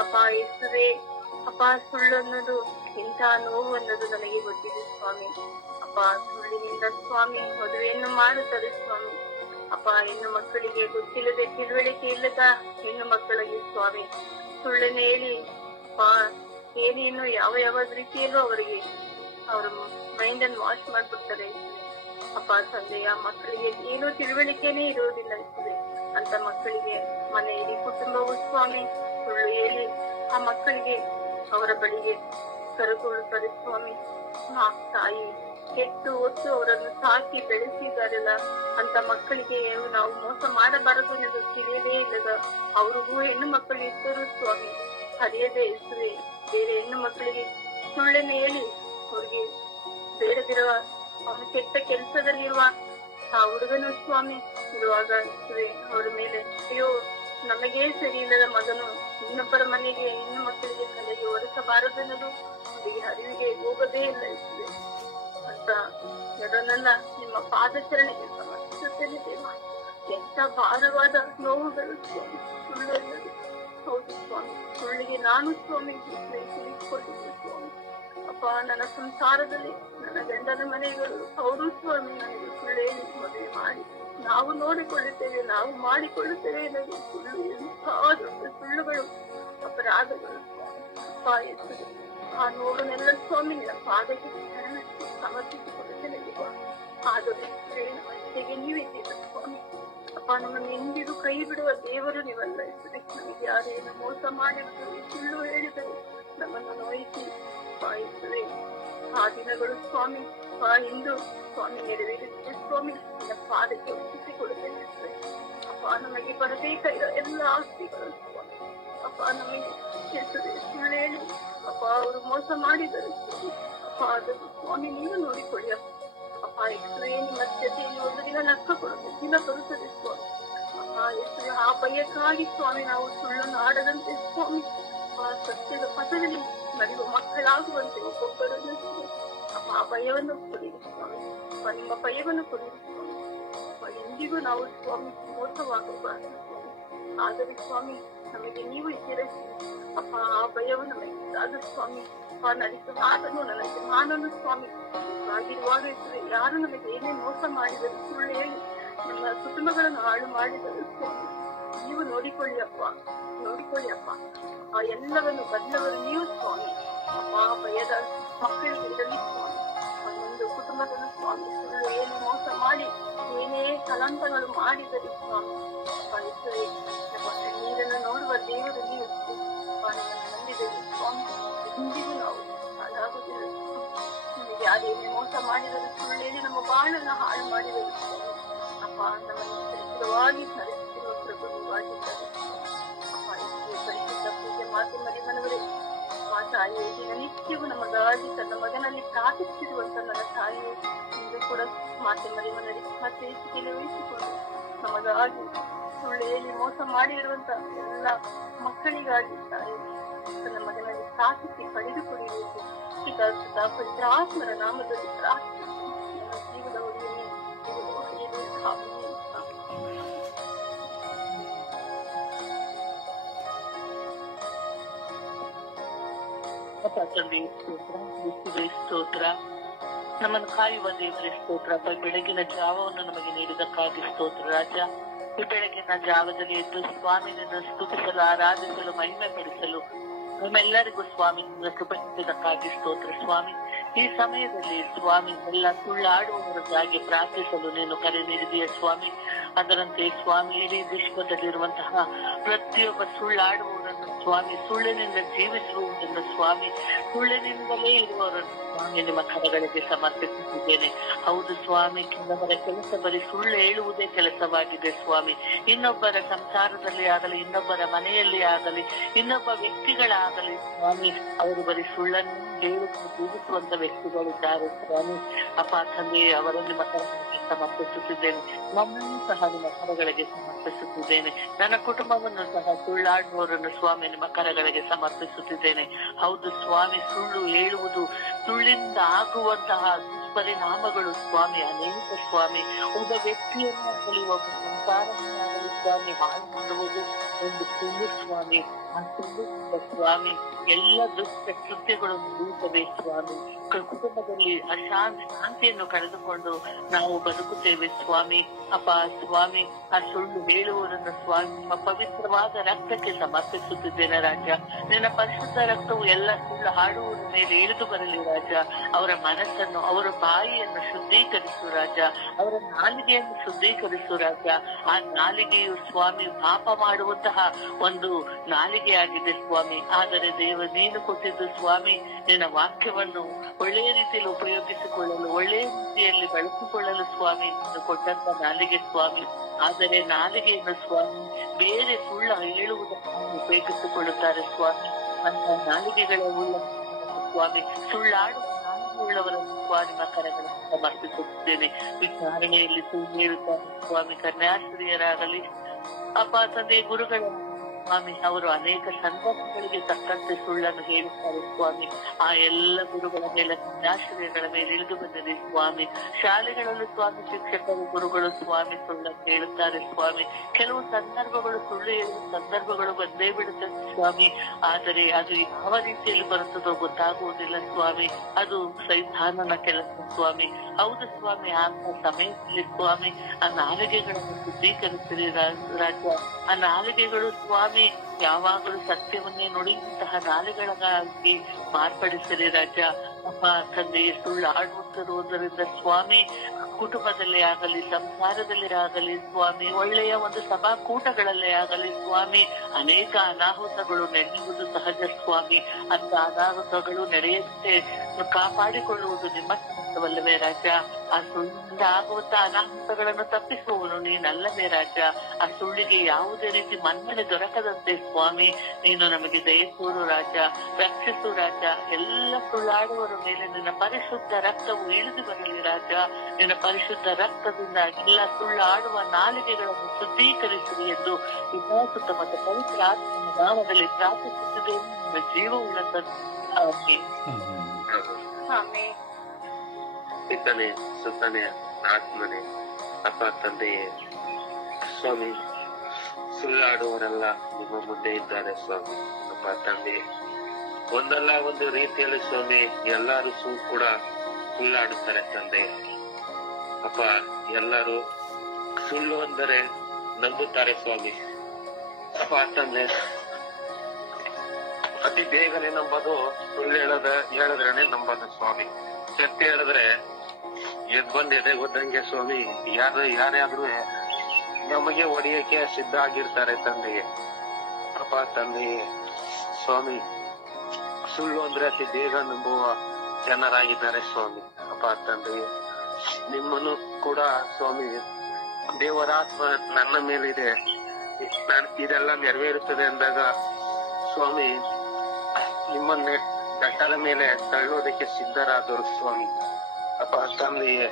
ಅಪ್ಪ ಯೇಸುವೆ, ಅಪ್ಪ ಸುಳ್ಳು ಅನ್ನೋದು ಇಂಥ ನೋವು ಅನ್ನೋದು ನನಗೆ ಗೊತ್ತಿದೆ ಸ್ವಾಮಿ. ಅಪ್ಪ ಸುಳ್ಳಿನಿಂದ ಸ್ವಾಮಿ ಮದುವೆಯನ್ನು ಮಾಡುತ್ತದೆ ಸ್ವಾಮಿ. ಅಪ್ಪ ಹೆಣ್ಣು ಮಕ್ಕಳಿಗೆ ಗೊತ್ತಿಲ್ಲದೆ, ತಿಳುವಳಿಕೆ ಇಲ್ಲದ ಹೆಣ್ಣು ಮಕ್ಕಳಿಗೆ ಸ್ವಾಮಿ ಸುಳ್ಳನ್ನು ಹೇಳಿ ಏನೇನು ಯಾವ ರೀತಿಯಲ್ಲೂ ಅವರಿಗೆ ಅವರ ಮೈಂಡ್ ಅನ್ನು ವಾಶ್ ಮಾಡ್ಬಿಡ್ತಾರೆ. ಅಪ್ಪ ತಂದೆಯ ಮಕ್ಕಳಿಗೆ ಏನೂ ತಿಳುವಳಿಕೆನೇ ಇರುವುದಿಲ್ಲ ಇರ್ತದೆ. ಅಂತ ಮಕ್ಕಳಿಗೆ ಮನೆಯಲ್ಲಿ ಕುಟುಂಬವು ಸ್ವಾಮಿ ಸುಳ್ಳು ಹೇಳಿ ಆ ಮಕ್ಕಳಿಗೆ ಅವರ ಬಳಿಗೆ ಕರೆದುಕೊಳ್ಳುತ್ತಾರೆ ಸ್ವಾಮಿ. ತಾಯಿ ಕೆಟ್ಟು ಹೊತ್ತು ಅವರನ್ನು ಸಾಕಿ ಬೆಳೆಸಿದಾರಲ್ಲ, ಅಂತ ಮಕ್ಕಳಿಗೆ ನಾವು ಮೋಸ ಮಾಡಬಾರದು ಎಂದು ತಿಳಿಯದೇ ಇಲ್ಲದ ಅವ್ರಿಗೂ ಹೆಣ್ಣು ಮಕ್ಕಳು ಇದ್ದರು ಸ್ವಾಮಿ, ಹರಿಯದೇ ಇರ್ತದೆ. ಬೇರೆ ಹೆಣ್ಣು ಮಕ್ಕಳಿಗೆ ಸುಳ್ಳನ್ನು ಹೇಳಿ ಅವ್ರಿಗೆ ಬೇಡದಿರುವ ಅವನು ಕೆಟ್ಟ ಕೆಲಸದಲ್ಲಿರುವ ಆ ಹುಡುಗನು ಸ್ವಾಮಿ ಇರುವಾಗ ಇರ್ತದೆ ಅವರ ಮೇಲೆ, ಅಯ್ಯೋ ನಮಗೇ ಸರಿ ಇಲ್ಲದ ಮಗನು ಇನ್ನೊಬ್ಬರ ಮನೆಗೆ ಹೆಣ್ಣು ಮಕ್ಕಳಿಗೆ ತಲೆಗೆ ಒರೆಸಬಾರದು ಅನ್ನೋದು ಅವರಿಗೆ ಅರಿವಿಗೆ ಹೋಗದೇ ಇಲ್ಲ ಇರ್ತದೆ ಅಂತ ಅದನ್ನೆಲ್ಲ ನಿಮ್ಮ ಪಾದಚರಣೆಗೆ ಸಮರ್ಪಿಸುತ್ತೇನೆ ದೇವ. ಎಂತ ಭಾರವಾದ ನೋವುಗಳು ಸ್ವಾಮಿ ಸುಳ್ಳು ಅನ್ನೋದು. ಹೌದು ಸ್ವಾಮಿ, ಸುಳ್ಳಿಗೆ ನಾನು ಸ್ವಾಮಿ ತಿಳಿದುಕೊಂಡಿದ್ದೆ ಸ್ವಾಮಿ. ಅಪ್ಪ ನನ್ನ ಸಂಸಾರದಲ್ಲಿ ನನ್ನ ಗಂಡನ ಮನೆಗಳು ಅವರು ಸ್ವಾಮಿ ನನಗೆ ಸುಳ್ಳು ಹೇಳಿ ಮದುವೆ ಮಾಡಿ ನಾವು ನೋಡಿಕೊಳ್ಳುತ್ತೇವೆ, ನಾವು ಮಾಡಿಕೊಳ್ಳುತ್ತೇವೆ ನನಗೆ ಸುಳ್ಳು ಸುಳ್ಳುಗಳು ಅಪರಾಧಗಳು ಅಪ್ಪ ಎತ್ತದೆ. ಆ ನೋಡನ್ನೆಲ್ಲ ಸ್ವಾಮಿ ನಿನ್ನ ಪಾದಕ್ಕೆ ಸಮರ್ಪಿಸಿಕೊಳ್ಳುತ್ತೇನೆ. ಆದರೆ ಮನಸ್ಸಿಗೆ ನೀವಿದ್ದೀರ ಸ್ವಾಮಿ. ಅಪ್ಪ ನಮ್ಮನ್ನು ಎಂದಿಗೂ ಕೈ ಬಿಡುವ ದೇವರು ನೀವಲ್ಲ ಇರ್ತದೆ. ನಮಗೆ ಯಾರೇನು ಮೋಸ ಮಾಡಿರುತ್ತದೆ, ಸುಳ್ಳು ಹೇಳಿದರೆ ನಮ್ಮನ್ನು ನೋಯಿಸಿ ಪಾಯಿಸುತ್ತದೆ. ಆ ದಿನಗಳು ಸ್ವಾಮಿ ಇಂದು ಸ್ವಾಮಿ ನೆರವೇರಿಸುತ್ತೆ ಸ್ವಾಮಿ. ನಿನ್ನ ಪಾದಕ್ಕೆ ಒಪ್ಪಿಸಿಕೊಳ್ಳುತ್ತೇನೆ. ಅಪ್ಪ ನಮಗೆ ಬರಬೇಕಾಗಿರೋ ಎಲ್ಲ ಆಸ್ತಿಗಳು ಸ್ವಾಮಿ ಅಪ್ಪ ನಮಗೆ ಇರ್ತದೆ. ಸುಳ್ಳು ಹೇಳಿ ಅಪ್ಪ ಅವರು ಮೋಸ ಮಾಡಿದರು ಅಪ್ಪ, ಅದನ್ನು ಸ್ವಾಮಿ ನೀವು ನೋಡಿಕೊಳ್ಳಿ ಅಪ್ಪ. ಎಷ್ಟೇ ನಿಮ್ಮ ಜೊತೆಯಲ್ಲಿ ಒಂದು ದಿನ ನಷ್ಟ ಕೊಡುತ್ತೆ, ದಿನ ಬರುತ್ತದೆ ಸ್ವಾಮಿ ಅಪ್ಪ. ಎಷ್ಟು ಆ ಭಯಕ್ಕಾಗಿ ಸ್ವಾಮಿ ನಾವು ಸುಳ್ಳನ್ನು ಆಡದಂತೆ ಸ್ವಾಮಿ ಸತ್ಯದ ಪಥದಲ್ಲಿ ನಡೆಯುವ ಮಕ್ಕಳಾಗುವಂತೆ ಒಬ್ಬೊಬ್ಬರನ್ನು ಅಪ್ಪ ಆ ಭಯವನ್ನು ಕೊಡಿರಿ ಸ್ವಾಮಿ ಅಪ್ಪ. ನಿಮ್ಮ ಭಯವನ್ನು ಕೊಡಿರಿ ಸ್ವಾಮಿ ಅಪ್ಪ. ಎಂದಿಗೂ ನಾವು ಸ್ವಾಮಿ ಮೋಸವಾಗಬಾರದು ಸ್ವಾಮಿ. ಆದರೆ ಸ್ವಾಮಿ ನಮಗೆ ನೀವು ಇದ್ದೀರ ಅಪ್ಪ. ಆ ಭಯವು ನಮಗೆ ಅದು ಸ್ವಾಮಿ ಅಪ್ಪ. ನಡೆಸುವ ಮಾತನ್ನು ನನಗೆ ನಾನನ್ನು ಸ್ವಾಮಿ ಆಗಿರುವಾಗ ಇರ್ತದೆ. ಯಾರು ನಮಗೆ ಏನೇ ಮೋಸ ಮಾಡಿದರು, ಸುಳ್ಳು ಹೇಳಿ ನಮ್ಮ ಕುಟುಂಬಗಳನ್ನು ಹಾಳು ಮಾಡಿದರು ಸ್ವಾಮಿ ನೀವು ನೋಡಿಕೊಳ್ಳಿ ಅಪ್ಪ, ನೋಡಿಕೊಳ್ಳಿ ಅಪ್ಪ. ಆ ಎಲ್ಲವನ್ನು ಬದಲವರು ನೀವು ಸ್ವಾಮಿ. ಅಪ್ಪ ಭಯದ ಮಕ್ಕಳಿಗೆ ಇರಲಿ ಸ್ವಾಮಿ. ಒಂದೊಂದು ಕುಟುಂಬದಲ್ಲೂ ಸ್ವಾಮಿ ಸುಳ್ಳು ಹೇಳಿ ಮೋಸ ಮಾಡಿ ಏನೇ ಕಲಂಕಗಳು ಮಾಡಿದರೆ ಸ್ವಾಮಿ ನೀರನ್ನು ನೋಡುವ ದೇವರು ನೀವು ನಂಬಿದರೆ ಸ್ವಾಮಿ ಇಂದಿಗೂ ನಾವು ಹಾಳಾಗುವುದಿಲ್ಲ. ನಿಮಗೆ ಯಾರೇನೇ ಮೋಸ ಮಾಡಿದರೂ ಸುಳ್ಳು ಹೇಳಿ ನಮ್ಮ ಬಾಳನ್ನು ಹಾಳು ಮಾಡಿದರು ಅಪ್ಪ. ನಮ್ಮನ್ನು ಸುರಕ್ಷಿತವಾಗಿ ನಡೆಸುತ್ತಿರುವ ಪ್ರಭುವಾಗಿದ್ದಾರೆ ಅಪ್ಪ. ಪರಿಶುದ್ಧ ಪೂಜೆ ಮಾತೆ ಮರಿಮನವರೇ, ಆ ತಾಯಿಯ ದಿನನಿತ್ಯವೂ ನಮಗಾಗಿ ತನ್ನ ಮಗನಲ್ಲಿ ಪ್ರಾರ್ಥಿಸುತ್ತಿರುವಂತ ನನ್ನ ತಾಯಿಯು ಇಂದು ಕೂಡ ಮಾತೆ ಮರಿಮನವರೇ ಮತ್ತೆ ವಹಿಸಿಕೊಂಡು ನಮಗಾಗಿ ಸುಳ್ಳು ಹೇಳಿ ಮೋಸ ಮಾಡಿರುವಂತ ಎಲ್ಲ ಮಕ್ಕಳಿಗಾಗಿ ತಾಯಿ ತನ್ನ ಮಗನಲ್ಲಿ ಪ್ರಾರ್ಥಿಸಿ ಪಡೆದುಕೊಳ್ಳಬೇಕು. ಪಿತಾ ಪವಿತ್ರಾತ್ಮರ ನಾಮದಲ್ಲಿ ಪ್ರಾರ್ಥಿಸಿ ನನ್ನ ಜೀವದ ಒಡೆಯನೇ ಸ್ತೋತ್ರ. ನಮ್ಮನ್ನು ಕಾಯುವ ದೇವರೇ ಸ್ತೋತ್ರ. ಬೆಳಗಿನ ಜಾವವನ್ನು ನಮಗೆ ನೀಡಿದಕ್ಕಾಗಿ ಸ್ತೋತ್ರ ರಾಜ. ಈ ಬೆಳಗಿನ ಜಾವದಲ್ಲಿ ಎದ್ದು ಸ್ವಾಮಿ ನಿನ್ನ ಸ್ತುತಿಸಲು, ಆರಾಧಿಸಲು, ಮಹಿಮೆ ಪಡಿಸಲು ನಮ್ಮೆಲ್ಲರಿಗೂ ಸ್ವಾಮಿ ನಿನ್ನ ಕೃಪೆದಕ್ಕಾಗಿ ಸ್ತೋತ್ರ ಸ್ವಾಮಿ. ಈ ಸಮಯದಲ್ಲಿ ಸ್ವಾಮಿ ಎಲ್ಲ ಸುಳ್ಳಾಡುವವರಿಗಾಗಿ ಪ್ರಾರ್ಥಿಸಲು ನೀನು ಕರೆ ನೀಡಿದೆಯ ಸ್ವಾಮಿ. ಅದರಂತೆ ಸ್ವಾಮಿ ಇಡೀ ವಿಶ್ವದಲ್ಲಿರುವಂತಹ ಪ್ರತಿಯೊಬ್ಬ ಸುಳ್ಳಾಡುವವರನ್ನು ಸ್ವಾಮಿ, ಸುಳ್ಳಿನಿಂದ ಜೀವಿಸುವುದನ್ನು ಸ್ವಾಮಿ, ಸುಳ್ಳಿನಿಂದಲೇ ಇರುವವರನ್ನು ಸ್ವಾಮಿ ನಿಮ್ಮ ಕರಗಳಿಗೆ ಸಮರ್ಪಿಸುತ್ತಿದ್ದೇನೆ. ಹೌದು ಸ್ವಾಮಿ, ಕೆಲವರ ಕೆಲಸ ಬರೀ ಸುಳ್ಳು ಹೇಳುವುದೇ ಕೆಲಸವಾಗಿದೆ ಸ್ವಾಮಿ. ಇನ್ನೊಬ್ಬರ ಸಂಸಾರದಲ್ಲಿ ಆಗಲಿ, ಇನ್ನೊಬ್ಬರ ಮನೆಯಲ್ಲಿ ಆಗಲಿ, ಇನ್ನೊಬ್ಬ ವ್ಯಕ್ತಿಗಳಾಗಲಿ ಸ್ವಾಮಿ, ಅವರು ಬರೀ ಸುಳ್ಳನ್ನು ಹೇಳುತ್ತಾ ಜೀವಿಸುವಂತ ವ್ಯಕ್ತಿಗಳಿದ್ದಾರೆ ಸ್ವಾಮಿ. ಅಪ್ಪ ತಂದೆ, ಅವರನ್ನು ನಿಮ್ಮ ಕರಗಳಿಗೆ ಸಮರ್ಪಿಸುತ್ತಿದ್ದೇನೆ. ನಮ್ಮನ್ನು ಸಹ ನಿಮ್ಮ ಕರಗಳಿಗೆ ಸಮರ್ಪಿಸುತ್ತಿದ್ದೇನೆ. ನನ್ನ ಕುಟುಂಬವನ್ನು ಸಹ ಸುಳ್ಳಾಡುವವರನ್ನು ಸ್ವಾಮಿ ನಿಮ್ಮ ಕರಗಳಿಗೆ ಸಮರ್ಪಿಸುತ್ತಿದ್ದೇನೆ. ಹೌದು ಸ್ವಾಮಿ, ಸುಳ್ಳು ಹೇಳುವುದು, ಸುಳ್ಳಿಂದ ಆಗುವಂತಹ ದುಷ್ಪರಿಣಾಮಗಳು ಸ್ವಾಮಿ ಅನೇಕ ಸ್ವಾಮಿ. ಒಬ್ಬ ವ್ಯಕ್ತಿಯನ್ನಾಗಲಿ, ಒಬ್ಬ ಸಂಸಾರವನ್ನಾಗಲಿ ಸ್ವಾಮಿ ಹಾಳು ಮಾಡುವುದು ಒಂದು ಸುಳ್ಳು ಸ್ವಾಮಿ. ಆ ಸುಳ್ಳಿನಿಂದ ಸ್ವಾಮಿ ಎಲ್ಲ ದುಷ್ಟ ಕೃತ್ಯಗಳು ನಡೆಯುತ್ತವೆ ಸ್ವಾಮಿ. ಕುಟುಂಬದಲ್ಲಿ ಶಾಂತಿಯನ್ನು ಕಳೆದುಕೊಂಡು ನಾವು ಬದುಕುತ್ತೇವೆ ಸ್ವಾಮಿ. ಅಪ್ಪ ಸ್ವಾಮಿ, ಆ ಸುಳ್ಳು ಹೇಳುವವರನ್ನು ಸ್ವಾಮಿ ನಿಮ್ಮ ಪವಿತ್ರವಾದ ರಕ್ತಕ್ಕೆ ಸಮರ್ಪಿಸುತ್ತಿದ್ದೇನೆ ರಾಜ. ನಿನ್ನ ಪರಿಶುದ್ಧ ರಕ್ತವು ಎಲ್ಲ ಸುಳ್ಳು ಹಾಡುವವರ ಮೇಲೆ ಇಳಿದು ಬರಲಿ ರಾಜ. ಅವರ ಮನಸ್ಸನ್ನು, ಅವರ ಬಾಯಿಯನ್ನು ಶುದ್ಧೀಕರಿಸು ರಾಜ. ಅವರ ನಾಲಿಗೆಯನ್ನು ಶುದ್ಧೀಕರಿಸು ರಾಜ. ಆ ನಾಲಿಗೆಯು ಸ್ವಾಮಿ ಪಾಪ ಮಾಡುವಂತಹ ಒಂದು ನಾಲಿಗೆಯಾಗಿದೆ ಸ್ವಾಮಿ. ಆದರೆ ನೀನು ಕೊಟ್ಟಿದ್ದು ಸ್ವಾಮಿ ನಿನ್ನ ವಾಕ್ಯವನ್ನು ಒಳ್ಳೆಯ ರೀತಿಯಲ್ಲಿ ಉಪಯೋಗಿಸಿಕೊಳ್ಳಲು, ಒಳ್ಳೆಯ ರೀತಿಯಲ್ಲಿ ಬಳಸಿಕೊಳ್ಳಲು ಸ್ವಾಮಿ ನೀನು ಕೊಟ್ಟಂತ ನಾಲಿಗೆ ಸ್ವಾಮಿ. ಆದರೆ ನಾಲಿಗೆಯನ್ನು ಸ್ವಾಮಿ ಬೇರೆ ಸುಳ್ಳು ಹೇಳುವುದನ್ನು ಉಪಯೋಗಿಸಿಕೊಳ್ಳುತ್ತಾರೆ ಸ್ವಾಮಿ. ಅಂತ ನಾಲಿಗೆಗಳ ಸ್ವಾಮಿ, ಸುಳ್ಳಾಡುವ ನಾಲಿಗೆಯುಳ್ಳವರನ್ನು ಸ್ವಾಮಿ ನಿಮ್ಮ ಕರಗಳನ್ನು ಸಮರ್ಪಿಸುತ್ತೇನೆ. ವಿಚಾರಣೆಯಲ್ಲಿ ಸುಳ್ಳು ಹೇಳುತ್ತಾರೆ ಸ್ವಾಮಿ ಕನ್ಯಾಶ್ರೀಯರಾಗಲಿ, ಅಪ್ಪ ತಂದೆ ಗುರುಗಳ ಸ್ವಾಮಿ, ಅವರು ಅನೇಕ ಸಂದರ್ಭಗಳಿಗೆ ತಕ್ಕಂತೆ ಸುಳ್ಳನ್ನು ಹೇಳುತ್ತಾರೆ ಸ್ವಾಮಿ. ಆ ಎಲ್ಲ ಗುರುಗಳ ಮೇಲೆ, ಕನ್ಯಾಶ್ರಯಗಳ ಮೇಲೆ ಇಳಿದು ಬಂದಿದೆ ಸ್ವಾಮಿ. ಶಾಲೆಗಳಲ್ಲೂ ಸ್ವಾಮಿ ಶಿಕ್ಷಕರು, ಗುರುಗಳು ಸ್ವಾಮಿ ಸುಳ್ಳನ್ನು ಹೇಳುತ್ತಾರೆ ಸ್ವಾಮಿ. ಕೆಲವು ಸಂದರ್ಭಗಳು ಸುಳ್ಳು ಹೇಳುವ ಸಂದರ್ಭಗಳು ಬಂದೇ ಬಿಡುತ್ತದೆ ಸ್ವಾಮಿ. ಆದರೆ ಅದು ಯಾವ ರೀತಿಯಲ್ಲಿ ಬರುತ್ತದೋ ಗೊತ್ತಾಗುವುದಿಲ್ಲ ಸ್ವಾಮಿ. ಅದು ಸೈತಾನನ ಕೆಲಸ ಸ್ವಾಮಿ. ಹೌದು ಸ್ವಾಮಿ, ಆ ಸಮಯದಲ್ಲಿ ಸ್ವಾಮಿ ಆ ನಾಲಿಗೆಗಳನ್ನು ಶುದ್ಧೀಕರಿಸಿರಿ ರಾಜ. ಆ ನಾಲಿಗೆಗಳು ಸ್ವಾಮಿ ಯಾವಾಗಲೂ ಸತ್ಯವನ್ನೇ ನುಡಿಯುವಂತಹ ನಾಲಿಗೆಗಳಾಗಿ ಮಾರ್ಪಡಿಸಿರಿ ರಾಜ. ಅಪ್ಪ ತಂದೆ, ಸುಳ್ಳು ಆಡುತ್ತಿರುವುದರಿಂದ ಸ್ವಾಮಿ ಕುಟುಂಬದಲ್ಲೇ ಆಗಲಿ, ಸಂಸಾರದಲ್ಲೇ ಆಗಲಿ ಸ್ವಾಮಿ, ಒಳ್ಳೆಯ ಒಂದು ಸಭಾಕೂಟಗಳಲ್ಲೇ ಆಗಲಿ ಸ್ವಾಮಿ, ಅನೇಕ ಅನಾಹುತಗಳು ನಡೆಯುವುದು ಸಹಜ ಸ್ವಾಮಿ. ಅಂತ ಅನಾಹುತಗಳು ನಡೆಯದಂತೆ ಕಾಪಾಡಿಕೊಳ್ಳುವುದು ನಿಮ್ಮ ಕೆಲಸವಲ್ಲವೇ ರಾಜ. ಆ ಸುಳ್ಳಿನಿಂದ ಆಗುವಂತ ಅನಾಹುತಗಳನ್ನು ತಪ್ಪಿಸುವವನು ನೀನಲ್ಲವೇ ರಾಜ. ಆ ಸುಳ್ಳಿಗೆ ಯಾವುದೇ ರೀತಿ ಮನ್ನಣೆ ದೊರಕದಂತೆ ಸ್ವಾಮಿ ನೀನು ನಮಗೆ ದಯ ತೋರು ರಾಜ, ರಕ್ಷಿಸು ರಾಜ. ಎಲ್ಲ ಸುಳ್ಳಾಡುವವರ ಮೇಲೆ ನಿನ್ನ ಪರಿಶುದ್ಧ ರಕ್ತವು ಇಳಿದು ಬರಲಿ ರಾಜ. ನಿನ್ನ ಪರಿಶುದ್ಧ ರಕ್ತದಿಂದ ಎಲ್ಲ ಸುಳ್ಳಾಡುವ ನಾಲಿಗೆಗಳನ್ನು ಶುದ್ಧೀಕರಿಸಿರಿ ಎಂದು ವಿಶ್ವಾಸುತ್ತ ಮತ್ತು ಪವಿತ್ರ ಆತ್ಮನ ನಾಮದಲ್ಲಿ ಪ್ರಾರ್ಥಿಸುತ್ತಿದ್ದೇನೆ. ನಿಮ್ಮ ಜೀವವುಳ್ಳ ಪಿತನೇ, ಸುತನೇ, ಆತ್ಮನೇ, ಅಪ್ಪ ತಂದೆಯೇ ಸ್ವಾಮಿ, ಸುಳ್ಳಾಡುವವರೆಲ್ಲ ನಿಮ್ಮ ಮುಂದೆ ಇದ್ದಾರೆ ಸ್ವಾಮಿ. ಅಪ್ಪ ತಂದೆ, ಒಂದಲ್ಲ ಒಂದು ರೀತಿಯಲ್ಲಿ ಸ್ವಾಮಿ ಎಲ್ಲರೂ ಕೂಡ ಸುಳ್ಳಾಡುತ್ತಾರೆ ತಂದೆ. ಅಪ್ಪ, ಎಲ್ಲರೂ ಸುಳ್ಳು ಅಂದರೆ ನಂಬುತ್ತಾರೆ ಸ್ವಾಮಿ. ಅಪ್ಪ ತಂದೆ ಅತಿ ಬೇಗನೆ ನಂಬೋದು, ಸುಳ್ಳು ಹೇಳಿದ್ರೇನೆ ನಂಬೋದು ಸ್ವಾಮಿ. ಸತ್ಯ ಹೇಳಿದ್ರೆ ಎದ್ ಬಂದ್ ಎದೆ ಗೊತ್ತಂಗೆ ಸ್ವಾಮಿ. ಯಾರೇ ಆದ್ರೂ ನಮಗೆ ಹೊಡೆಯಕ್ಕೆ ಸಿದ್ಧ ಆಗಿರ್ತಾರೆ ತಂದೆಗೆ. ಅಪ್ಪ ತಂದೆಗೆ ಸ್ವಾಮಿ, ಸುಳ್ಳು ಅಂದ್ರೆ ಅತಿ ಬೇಗ ನಂಬುವ ಜನರಾಗಿದ್ದಾರೆ ಸ್ವಾಮಿ. ಅಪ್ಪ ತಂದೆಗೆ ನಿಮ್ಮನ್ನು ಕೂಡ ಸ್ವಾಮಿ, ದೇವರಾತ್ಮ ನನ್ನ ಮೇಲಿದೆ, ಇದೆಲ್ಲ ನೆರವೇರುತ್ತದೆ ಅಂದಾಗ ಸ್ವಾಮಿ ನಿಮ್ಮನ್ನೇ ಬೆಟ್ಟದ ಮೇಲೆ ತಳ್ಳೋದಕ್ಕೆ ಸಿದ್ಧರಾದರು ಸ್ವಾಮಿ. ಅಪ್ಪ ತಂದೆಯೇ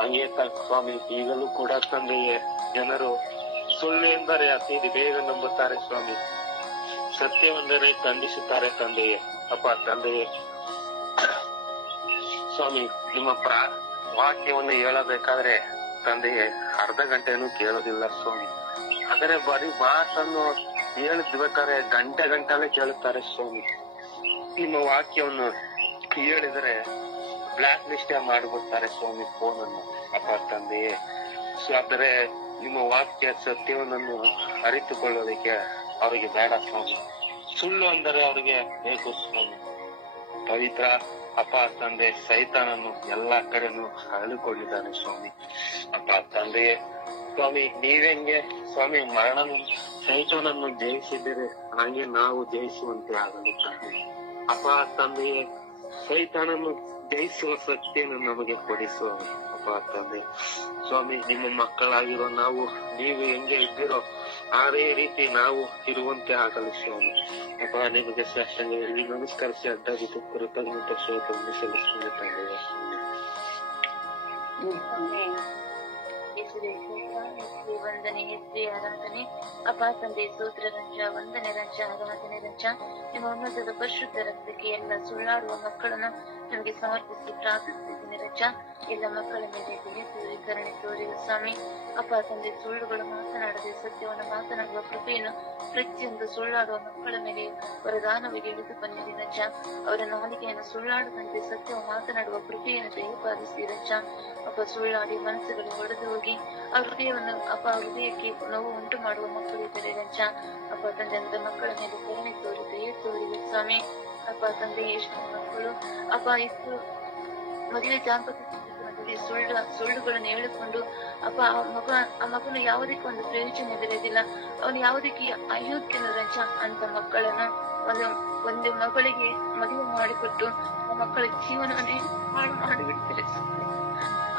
ಹಂಗೆ ಸ್ವಾಮಿ, ಈಗಲೂ ಕೂಡ ತಂದೆಯೇ ಜನರು ಸುಳ್ಳು ಎಂದರೆ ಅತಿ ಬೇಗ ನಂಬುತ್ತಾರೆ ಸ್ವಾಮಿ, ಸತ್ಯವೆಂದರೆ ಖಂಡಿಸುತ್ತಾರೆ ತಂದೆಯೇ. ಅಪ್ಪ ತಂದೆಯೇ ಸ್ವಾಮಿ, ನಿಮ್ಮ ವಾಕ್ಯವನ್ನು ಹೇಳಬೇಕಾದ್ರೆ ತಂದೆಯೇ ಅರ್ಧ ಗಂಟೆನೂ ಕೇಳೋದಿಲ್ಲ ಸ್ವಾಮಿ. ಆದರೆ ಬರೀ ಮಾತನ್ನು ಹೇಳಿದ್ಬೇಕಾದ್ರೆ ಗಂಟೆಲೆ ಕೇಳುತ್ತಾರೆ ಸ್ವಾಮಿ. ನಿಮ್ಮ ವಾಕ್ಯವನ್ನು ಹೇಳಿದರೆ ಬ್ಲಾಕ್ ಲಿಸ್ಟ್ ಮಾಡಿಬಿಡ್ತಾರೆ ಸ್ವಾಮಿ ಫೋನ್ ಅನ್ನು. ಅಪ್ಪ ತಂದೆಯೇ, ಆದರೆ ನಿಮ್ಮ ವಾಕ್ಯ ಸತ್ಯವನ್ನು ಅರಿತುಕೊಳ್ಳೋದಕ್ಕೆ ಅವರಿಗೆ ಬೇಡ ಸ್ವಾಮಿ. ಸುಳ್ಳು ಅಂದರೆ ಅವರಿಗೆ ಬೇಕು ಸ್ವಾಮಿ. ಪವಿತ್ರ ಅಪ್ಪ ತಂದೆ ಸೈತಾನನ್ನು ಎಲ್ಲಾ ಕಡೆನೂ ಕಳೆದುಕೊಂಡಿದ್ದಾನೆ ಸ್ವಾಮಿ. ಅಪ್ಪ ತಂದೆಯೇ ಸ್ವಾಮಿ, ನೀವೆಂಗೆ ಸ್ವಾಮಿ ಮರಣ ಸೈತಾನನ್ನು ಜಯಿಸಿದರೆ ಹಾಗೆ ನಾವು ಜಯಿಸುವಂತೆ ಆಗಲಿ ತಂದೆ. ಅಪ್ಪ ತಂದೆಯೇ, ಸೈತಾನನ್ನು ಜಯಿಸುವ ಶಕ್ತಿಯನ್ನು ನಮಗೆ ಕೊಡಿಸುವ ಅಪ್ಪ ತಂದೆ. ಸ್ವಾಮಿ, ನಿಮ್ಮ ಮಕ್ಕಳಾಗಿರೋ ನಾವು ನೀವು ಹೆಂಗೆ ಇದ್ದೀರೋ ಅದೇ ರೀತಿ ನಾವು ಇರುವಂತೆ ಆಗಲಿ ಸ್ವಾಮಿ. ಅಪ್ಪ ನಿಮಗೆ ಶಾಸ್ತ್ರಗಳಲ್ಲಿ ನಮಸ್ಕರಿಸಿ ಅಡ್ಡಾಗಿದ್ದು ಕೃತಜ್ಞತೆ ಶ್ರೋತವನ್ನು ಸಲ್ಲಿಸುವ ತಂದೆಯ ವಂದನೆ ಹೆಸರಿ ಆರಾಧನೆ. ಅಪ್ಪ ತಂದೆ ಸ್ತೋತ್ರ ರಂಜ, ವಂದನೆ ರಂಜ, ಆರಾಧನೆ ರಂಜ. ನಿಮ್ಮ ಉನ್ನತದ ಪರಿಶುದ್ಧ ರಕ್ತಕ್ಕೆ ಎಲ್ಲ ಸುಳ್ಳಾಡುವ ಮಕ್ಕಳನ್ನು ನಿಮಗೆ ಸಮರ್ಪಿಸಿ ಪ್ರಾರ್ಥಿಸುತ್ತೇನೆ ರಂಜ. ಎಲ್ಲ ಮಕ್ಕಳ ಮೇಲೆ ದಯೆ ತೋರಿ ಕರುಣೆ ತೋರಿದ ಸ್ವಾಮಿ. ಅಪ್ಪ ತಂದೆ ಸುಳ್ಳುಗಳು ಮಾತನಾಡದೆ ಸತ್ಯವನ್ನು ಮಾತನಾಡುವ ಕೃಪೆಯನ್ನು ಪ್ರತಿಯೊಂದು ಸುಳ್ಳಾಡುವ ಮಕ್ಕಳ ಮೇಲೆ ವರದಾನವಾಗಿ ಇಳಿದು ಬಂದಿದೆ ರಂಜ. ಅವರ ನಾಲಿಗೆಯನ್ನು ಸುಳ್ಳಾಡದಂತೆ ಸತ್ಯವು ಮಾತನಾಡುವ ಕೃಪೆಯನ್ನು ದಯಪಾಲಿಸಿ ರಂಜ. ಅಪ್ಪ ಸುಳ್ಳಾಡಿ ಮನಸ್ಸುಗಳು ಒಡೆದು ಹೋಗಿ ಆ ಹೃದಯವನ್ನು ಹೃದಯಕ್ಕೆ ನೋವು ಉಂಟು ಮಾಡುವ ಮಕ್ಕಳು ಇದ್ದಾರೆ ರಂಜ. ಅಪ್ಪ ತಂದೆ ಅಂತ ಮಕ್ಕಳ ಮೇಲೆ ಕರುಣೆ ತೋರಿ ದಯೆ ತೋರಿದೆ ಸ್ವಾಮಿ. ಅಪ್ಪ ತಂದೆ ಎಷ್ಟು ಮಕ್ಕಳು ಎಷ್ಟು ಮದುವೆ ದಾಂಪತ್ಯ ಸುಳ್ಳುಗಳನ್ನು ಹೇಳಿಕೊಂಡು ಅಪ್ಪ ಆ ಮಗನು ಯಾವುದಕ್ಕೆ ಒಂದು ಪ್ರಯೋಜನ ಇರಲಿಲ್ಲ, ಅವನು ಯಾವುದಕ್ಕೆ ಅಯೋಗ್ಯನ ರಂಜ ಅಂತ ಮಕ್ಕಳನ್ನು ಒಂದು ಮಗಳಿಗೆ ಮದುವೆ ಮಾಡಿಕೊಟ್ಟು ಆ ಮಕ್ಕಳ ಜೀವನವನ್ನೇ ಹಾಳು ಮಾಡಿಬಿಡ್ತಾರೆ.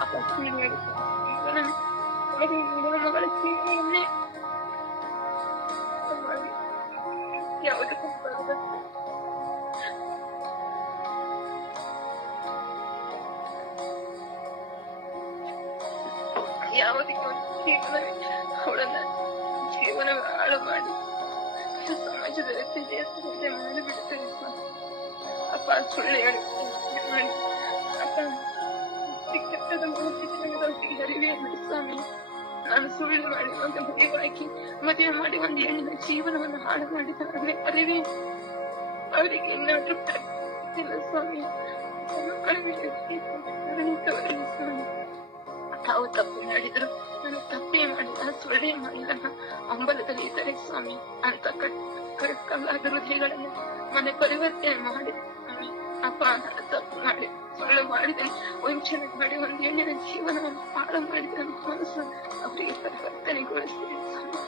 ಅಪ್ಪ ಸುಳ್ಳು ಹೇಳ್ತಾರೆ ಮಗಳ ಜೀವನವನ್ನೇ ಯಾವುದಕ್ಕೂ ಅವಳನ್ನ ಜೀವನ ಹಾಳು ಮಾಡಿ ಸಮಾಜದ ಮಾಡಿಬಿಡ್ತಾರೆ. ಅಪ್ಪ ಸುಳ್ಳು ಹೇಳಿ ಅಪ್ಪ ಕೆಟ್ಟದ ಅರಿವೇ ಸ್ವಾಮಿ. ನಾನು ಸುಳ್ಳು ಮಾಡಿ ಒಂದು ಮದುವೆ ಮಾಡಿ ಒಂದು ಹೆಣ್ಣಿನ ಜೀವನವನ್ನು ಹಾಳು ಮಾಡಿದ ಅರಿವೇ ಅವರಿಗೆ ಇನ್ನೊಂದು ಸ್ವಾಮಿ. ಸ್ವಾಮಿ, ತಾವು ತಪ್ಪು ಮಾಡಿದ್ರು, ನಾನು ತಪ್ಪೇ ಮಾಡಿಲ್ಲ, ಸುಳ್ಳೇ ಮಾಡಿಲ್ಲ, ಅಂಬಲದಲ್ಲಿ ಇದ್ದಾರೆ ಸ್ವಾಮಿ ಅಂತ ಕಲ್ಲಾದ ಹೃದಯಗಳನ್ನು ಮನೆ ಪರಿವರ್ತನೆ ಮಾಡಿ ಸ್ವಾಮಿ. ಅಪ್ಪ ನಾನು ತಪ್ಪು ಮಾಡಿ ಸುಳ್ಳು ಮಾಡಿದ್ದೇನೆ, ವಂಚನೆ ಮಾಡಿ ಒಂದು ಹೆಣ್ಣಿನ ಜೀವನವನ್ನು ಹಾಳು ಮಾಡಿದ ಮನಸ್ಸು ಅವರಿಗೆ ಪರಿವರ್ತನೆಗೊಳಿಸಿದೆ ಸ್ವಾಮಿ.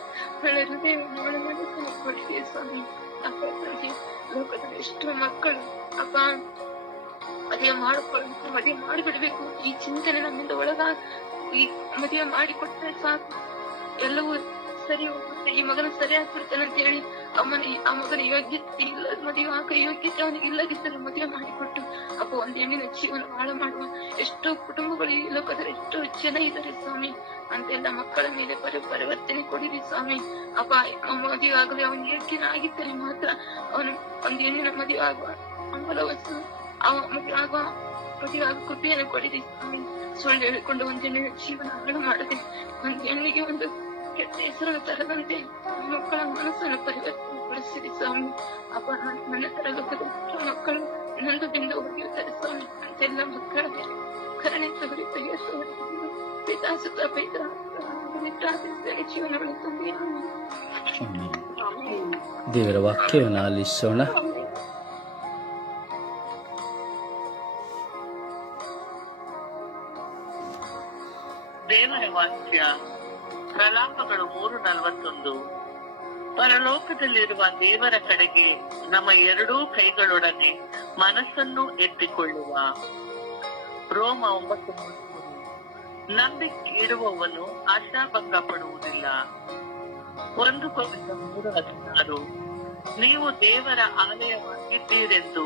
ಒಳ್ಳೆ ಹೃದಯವನ್ನು ಒಳ್ಳೆ ಮನಸ್ಸನ್ನು ಕೊಡಿದೆ ಸ್ವಾಮಿ. ಅಪ್ಪ ತಂದೆ ಲೋಕದಲ್ಲಿ ಎಷ್ಟೋ ಮಕ್ಕಳು ಅಪ್ಪ ಮದುವೆ ಮಾಡಿಬಿಡ್ಬೇಕು ಈ ಚಿಂತನೆ ನಮ್ಮಿಂದ ಈ ಮದುವೆ ಮಾಡಿಕೊಟ್ರೆ ಸಾಕು ಎಲ್ಲವೂ ಸರಿ ಹೋಗುತ್ತೆ, ಈ ಮಗನ ಸರಿ ಆಗ್ಬಿಡ್ತಾನೆ ಅಂತ ಹೇಳಿ ಆ ಮಗನ ಯೋಗ್ಯತೆ ಇಲ್ಲ, ಮದುವೆ ಆಗ ಯೋಗ್ಯತೆ ಅವನಿಗೆ ಇಲ್ಲದಿದ್ದರೆ ಮದುವೆ ಮಾಡಿಕೊಟ್ಟು ಅಪ್ಪ ಒಂದು ಹೆಣ್ಣಿನ ಜೀವನ ಹಾಳು ಮಾಡುವ ಎಷ್ಟೋ ಕುಟುಂಬಗಳು ಈ ಲೋಕದಲ್ಲಿ ಎಷ್ಟೋ ಜನ ಇದ್ದಾರೆ ಸ್ವಾಮಿ. ಅಂತೆಲ್ಲ ಮಕ್ಕಳ ಮೇಲೆ ಪರಿವರ್ತನೆ ಕೊಡಿರಿ ಸ್ವಾಮಿ. ಅಪ್ಪ ಮದುವೆ ಆಗಲಿ ಅವನ ಯೋಗ್ಯನ ಆಗಿದ್ದರೆ ಮಾತ್ರ ಅವನು ಒಂದು ಹೆಣ್ಣಿನ ಮದುವೆ ಆಗುವ ಅಂಬಲವಸ್ತು ಮದುವೆ ಆಗುವ ಕೃಪೆಯನ್ನು ಕೊಡಿರಿ ಸ್ವಾಮಿ. ಸುಳ್ಳು ಹೇಳಿಕೊಂಡು ಒಂದು ಹೆಣ್ಣಿನ ಜೀವನ ಹಾಳು ಮಾಡದೆ ಒಂದು ಹೆಣ್ಣಿಗೆ ಒಂದು ಕೆಟ್ಟ ಹೆಸರನ್ನು ತರದಂತೆ ಮಕ್ಕಳ ಮನಸ್ಸನ್ನು ಪರಿವರ್ತನೆಗೊಳಿಸಿರಿ ಸ್ವಾಮಿ. ಅಪ್ಪ ನನ್ನ ತರಗತಿಯ ಮಕ್ಕಳು ನಂದು ಬಿಂದು ಹೋಗಿರ್ತಾರೆ ಸ್ವಾಮಿ. ಅಂತೆಲ್ಲ ಮಕ್ಕಳ ಮೇಲೆ ಕರುಣೆ ತೋರಿ ಪಿತಾಸುತ್ತ ಪೈತ್ರ ನಾಮದಲ್ಲಿ ಪ್ರಾರ್ಥಿಸಿದರೆ ಜೀವನವನ್ನು ತಂದೆ. ದೇವರ ವಾಕ್ಯವನ್ನು ಆಲಿಸೋಣ. ದೇವರ ವಾಕ್ಯ ಪ್ರಲಾಪಗಳು 3:41. ಪರಲೋಕದಲ್ಲಿರುವ ದೇವರ ಕಡೆಗೆ ನಮ್ಮ ಎರಡೂ ಕೈಗಳೊಡನೆ ಮನಸ್ಸನ್ನು ಎತ್ತಿಕೊಳ್ಳುವ. ರೋಮ 9:3. ನಂಬಿಕೆ ಇಡುವವನು ಆಶಾಭಂಗ ಪಡುವುದಿಲ್ಲ. 1 ಕೊರಿಂಥ 3:16. ನೀವು ದೇವರ ಆಲಯವಾಗಿದ್ದೀರೆಂದು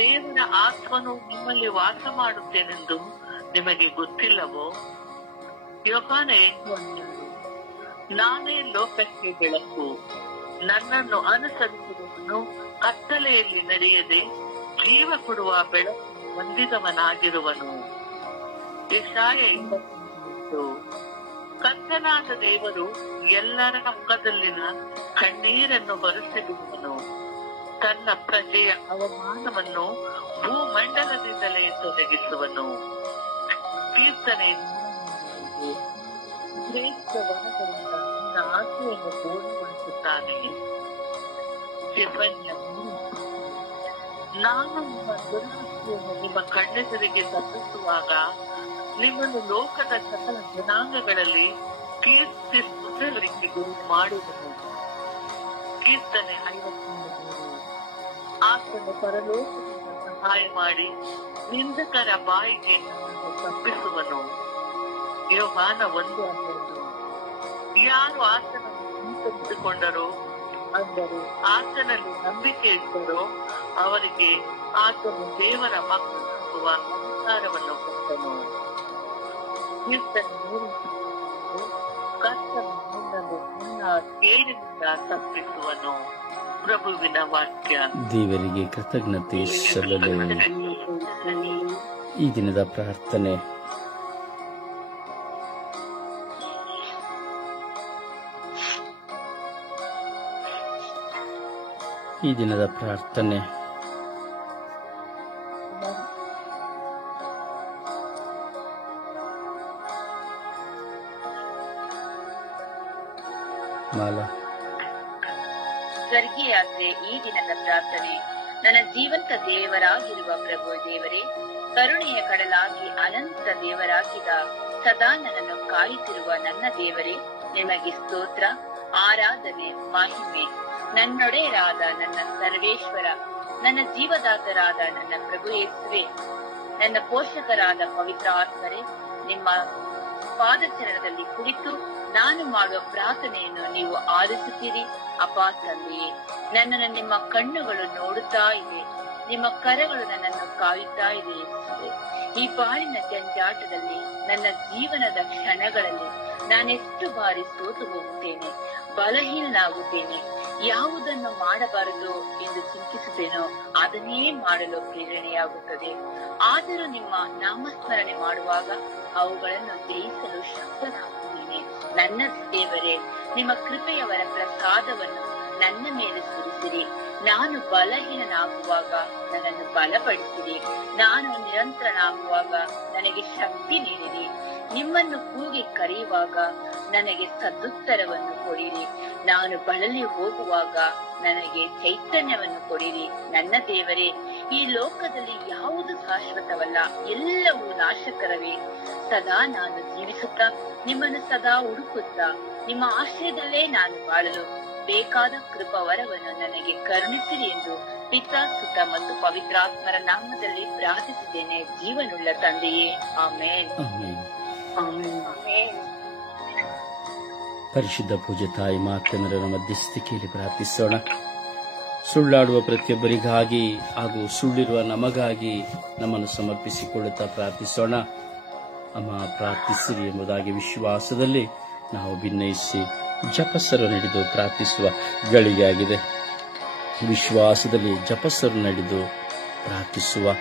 ದೇವರ ಆತ್ಮನು ನಿಮ್ಮಲ್ಲಿ ವಾಸ ಮಾಡುತ್ತೇನೆಂದು ನಿಮಗೆ ಗೊತ್ತಿಲ್ಲವೋ? ಯೋಹಾನ 8:12. ನಾನೇ ಲೋಕಕ್ಕೆ ಬೆಳಕು. ನನ್ನನ್ನು ಅನುಸರಿಸುವವನು ಕತ್ತಲೆಯಲ್ಲಿ ನಡೆಯದೆ ಜೀವ ಕೊಡುವ ಬೆಳಕು ಹೊಂದಿದವನಾಗಿರುವನು. ಯೆಶಾಯ 28. ಕರ್ತನಾದ ದೇವರು ಎಲ್ಲರ ಮುಖದಲ್ಲಿನ ಕಣ್ಣೀರನ್ನು ಬರೆಸಿಡುವನು. ತನ್ನ ಪ್ರಜೆಯ ಅವಮಾನವನ್ನು ಭೂಮಂಡಲದಿಂದಲೇ ತೊಲಗಿಸುವನು. ಕೀರ್ತನೆ 3. ಶ್ರೇಷ್ಠ ವನಗಳಿಂದ ನಿನ್ನ ಆಸೆಯನ್ನು ಪೂರ್ಣಗೊಳಿಸುತ್ತಾನೆ. ಜೆಫನ್ಯ 3. ನಾನು ನಿಮ್ಮ ದುರ್ದೃಷ್ಟಿಯನ್ನು ನಿಮ್ಮ ಕಣ್ಣೆದುರಿಗೆ ತಪ್ಪಿಸುವಾಗ ನಿಮ್ಮನ್ನು ಲೋಕದ ಸಕಲ ಜನಾಂಗಗಳಲ್ಲಿ ಕೀರ್ತಿಸುವುದರಿಗೆ ಗುರಿ ಮಾಡುವನು. ಕೀರ್ತನೆ 53. ಆತನು ಪರಲೋಕದಿಂದ ಸಹಾಯ ಮಾಡಿ ನಿಂದಕರ ಬಾಯಿಗೆ ನಮ್ಮನ್ನು ತಪ್ಪಿಸುವನು. ಯೋಹಾನ 1:12. ಯಾರು ಆತನನ್ನು ಸ್ವೀಕರಿಸಿಕೊಂಡರೋ, ಅಂದರೆ ಆತನಲ್ಲಿ ನಂಬಿಕೆ ಇಟ್ಟರೋ, ಅವರಿಗೆ ಆತನು ದೇವರ ಮಕ್ಕಳಾಗುವ ಅಧಿಕಾರವನ್ನು ಕೊಟ್ಟನು. ಕೀರ್ತನೆ 3. ಕರ್ತನು ನಿನ್ನನ್ನು ನಿನ್ನ ಕೇಡಿನಿಂದ ತಪ್ಪಿಸುವನು. ಪ್ರಭುವಿನ ವಾಕ್ಯ. ದೇವರಿಗೆ ಕೃತಜ್ಞತೆ ಸಲ್ಲಲು. ಈ ದಿನದ ಪ್ರಾರ್ಥನೆ. ಈ ದಿನದ ಪ್ರಾರ್ಥನೆ. ಮಾಲಾ. ಸ್ವರ್ಗೀಯಾತ್ರೆ. ಈ ದಿನದ ಪ್ರಾರ್ಥನೆ. ನನ್ನ ಜೀವಂತ ದೇವರಾಗಿರುವ ಪ್ರಭು ದೇವರೇ, ಕರುಣೆಯ ಕಡಲಾಗಿ ಅನಂತ ದೇವರಾಗಿದ ಸದಾ ನನ್ನನ್ನು ಕಾಯುತ್ತಿರುವ ನನ್ನ ದೇವರೇ, ನಿಮಗೆ ಸ್ತೋತ್ರ, ಆರಾಧನೆ, ಮಹಿಮೆ. ನನ್ನೊಡೆಯರಾದ ನನ್ನ ಸರ್ವೇಶ್ವರ, ನನ್ನ ಜೀವದಾತರಾದ ನನ್ನ ಪ್ರಭು ಯೇಸುವೆ, ನನ್ನ ಪೋಷಕರಾದ ಪವಿತ್ರ ಆತ್ಮರೇ, ನಿಮ್ಮ ಪಾದಚರಣದಲ್ಲಿ ಕುಳಿತು ನಾನು ಮಾಡುವ ಪ್ರಾರ್ಥನೆಯನ್ನು ನೀವು ಆಲಿಸುತ್ತೀರಿ. ಅಪಾ ತಂದೆಯೇ, ನನ್ನನ್ನು ನಿಮ್ಮ ಕಣ್ಣುಗಳು ನೋಡುತ್ತಾ ಇವೆ, ನಿಮ್ಮ ಕರಗಳು ನನ್ನನ್ನು ಕಾಯುತ್ತಾ ಇದೆ. ಈ ಬಾಳಿನ ಜಂಜಾಟದಲ್ಲಿ, ನನ್ನ ಜೀವನದ ಕ್ಷಣಗಳಲ್ಲಿ ನಾನೆಷ್ಟು ಬಾರಿ ಸೋತು ಹೋಗುತ್ತೇನೆ, ಬಲಹೀನಾಗುತ್ತೇನೆ. ಯಾವುದನ್ನು ಮಾಡಬಾರದು ಎಂದು ಚಿಂತಿಸುತ್ತೇನೋ ಅದನ್ನೇ ಮಾಡಲು ಪ್ರೇರಣೆಯಾಗುತ್ತದೆ. ಆದರೂ ನಿಮ್ಮ ನಾಮಸ್ಮರಣೆ ಮಾಡುವಾಗ ಅವುಗಳನ್ನು ಜಯಿಸಲು ಶಕ್ತನಾಗುತ್ತೇನೆ. ನನ್ನ ದೇವರೇ, ನಿಮ್ಮ ಕೃಪೆಯವರ ಪ್ರಸಾದವನ್ನು ನನ್ನ ಮೇಲೆ ಸುರಿಸಿರಿ. ನಾನು ಬಲಹೀನನಾಗುವಾಗ ನನ್ನನ್ನು ಬಲಪಡಿಸಿರಿ. ನಾನು ನಿರಂತರನಾಗುವಾಗ ನನಗೆ ಶಕ್ತಿ ನೀಡಿರಿ. ನಿಮ್ಮನ್ನು ಕೂಗಿ ಕರೆಯುವಾಗ ನನಗೆ ಸದುತ್ತರವನ್ನು ಕೊಡಿರಿ. ನಾನು ಬಳಲಿ ಹೋಗುವಾಗ ನನಗೆ ಚೈತನ್ಯವನ್ನು ಕೊಡಿರಿ. ನನ್ನ ದೇವರೇ, ಈ ಲೋಕದಲ್ಲಿ ಯಾವುದು ಶಾಶ್ವತವಲ್ಲ, ಎಲ್ಲವೂ ನಾಶಕರವೇ. ಸದಾ ನಾನು ಜೀವಿಸುತ್ತಾ ನಿಮ್ಮನ್ನು ಸದಾ ಹುಡುಕುತ್ತಾ ನಿಮ್ಮ ಆಶ್ರಯದಲ್ಲೇ ನಾನು ಬಾಳಲು ಬೇಕಾದ ಕೃಪಾವರವನ್ನು ನನಗೆ ಕರುಣಿಸಿರಿ ಎಂದು ಪಿತಾ, ಸುತ ಮತ್ತು ಪವಿತ್ರಾತ್ಮರ ನಾಮದಲ್ಲಿ ಪ್ರಾರ್ಥಿಸಿದ್ದೇನೆ, ಜೀವನುಳ್ಳ ತಂದೆಯೇ. ಆಮೇನ್. ಪರಿಶುದ್ಧ ಪೂಜೆ ತಾಯಿ ಮಾತೆಯರ ಮಧ್ಯಸ್ಥಿಕೆಯಲ್ಲಿ ಪ್ರಾರ್ಥಿಸೋಣ. ಸುಳ್ಳಾಡುವ ಪ್ರತಿಯೊಬ್ಬರಿಗಾಗಿ ಹಾಗೂ ಸುಳ್ಳಿರುವ ನಮಗಾಗಿ ನಮ್ಮನ್ನು ಸಮರ್ಪಿಸಿಕೊಳ್ಳುತ್ತಾ ಪ್ರಾರ್ಥಿಸೋಣ. ಅಮ್ಮ ಪ್ರಾರ್ಥಿಸಿರಿ ಎಂಬುದಾಗಿ ವಿಶ್ವಾಸದಲ್ಲಿ ನಾವು ಭಿನ್ನಯಿಸಿ ಜಪಸರು ನಡೆದು ಪ್ರಾರ್ಥಿಸುವ ಗಳಿಗೆಯಾಗಿದೆ. ವಿಶ್ವಾಸದಲ್ಲಿ ಜಪಸರು ನಡೆದು ಪ್ರಾರ್ಥಿಸುವ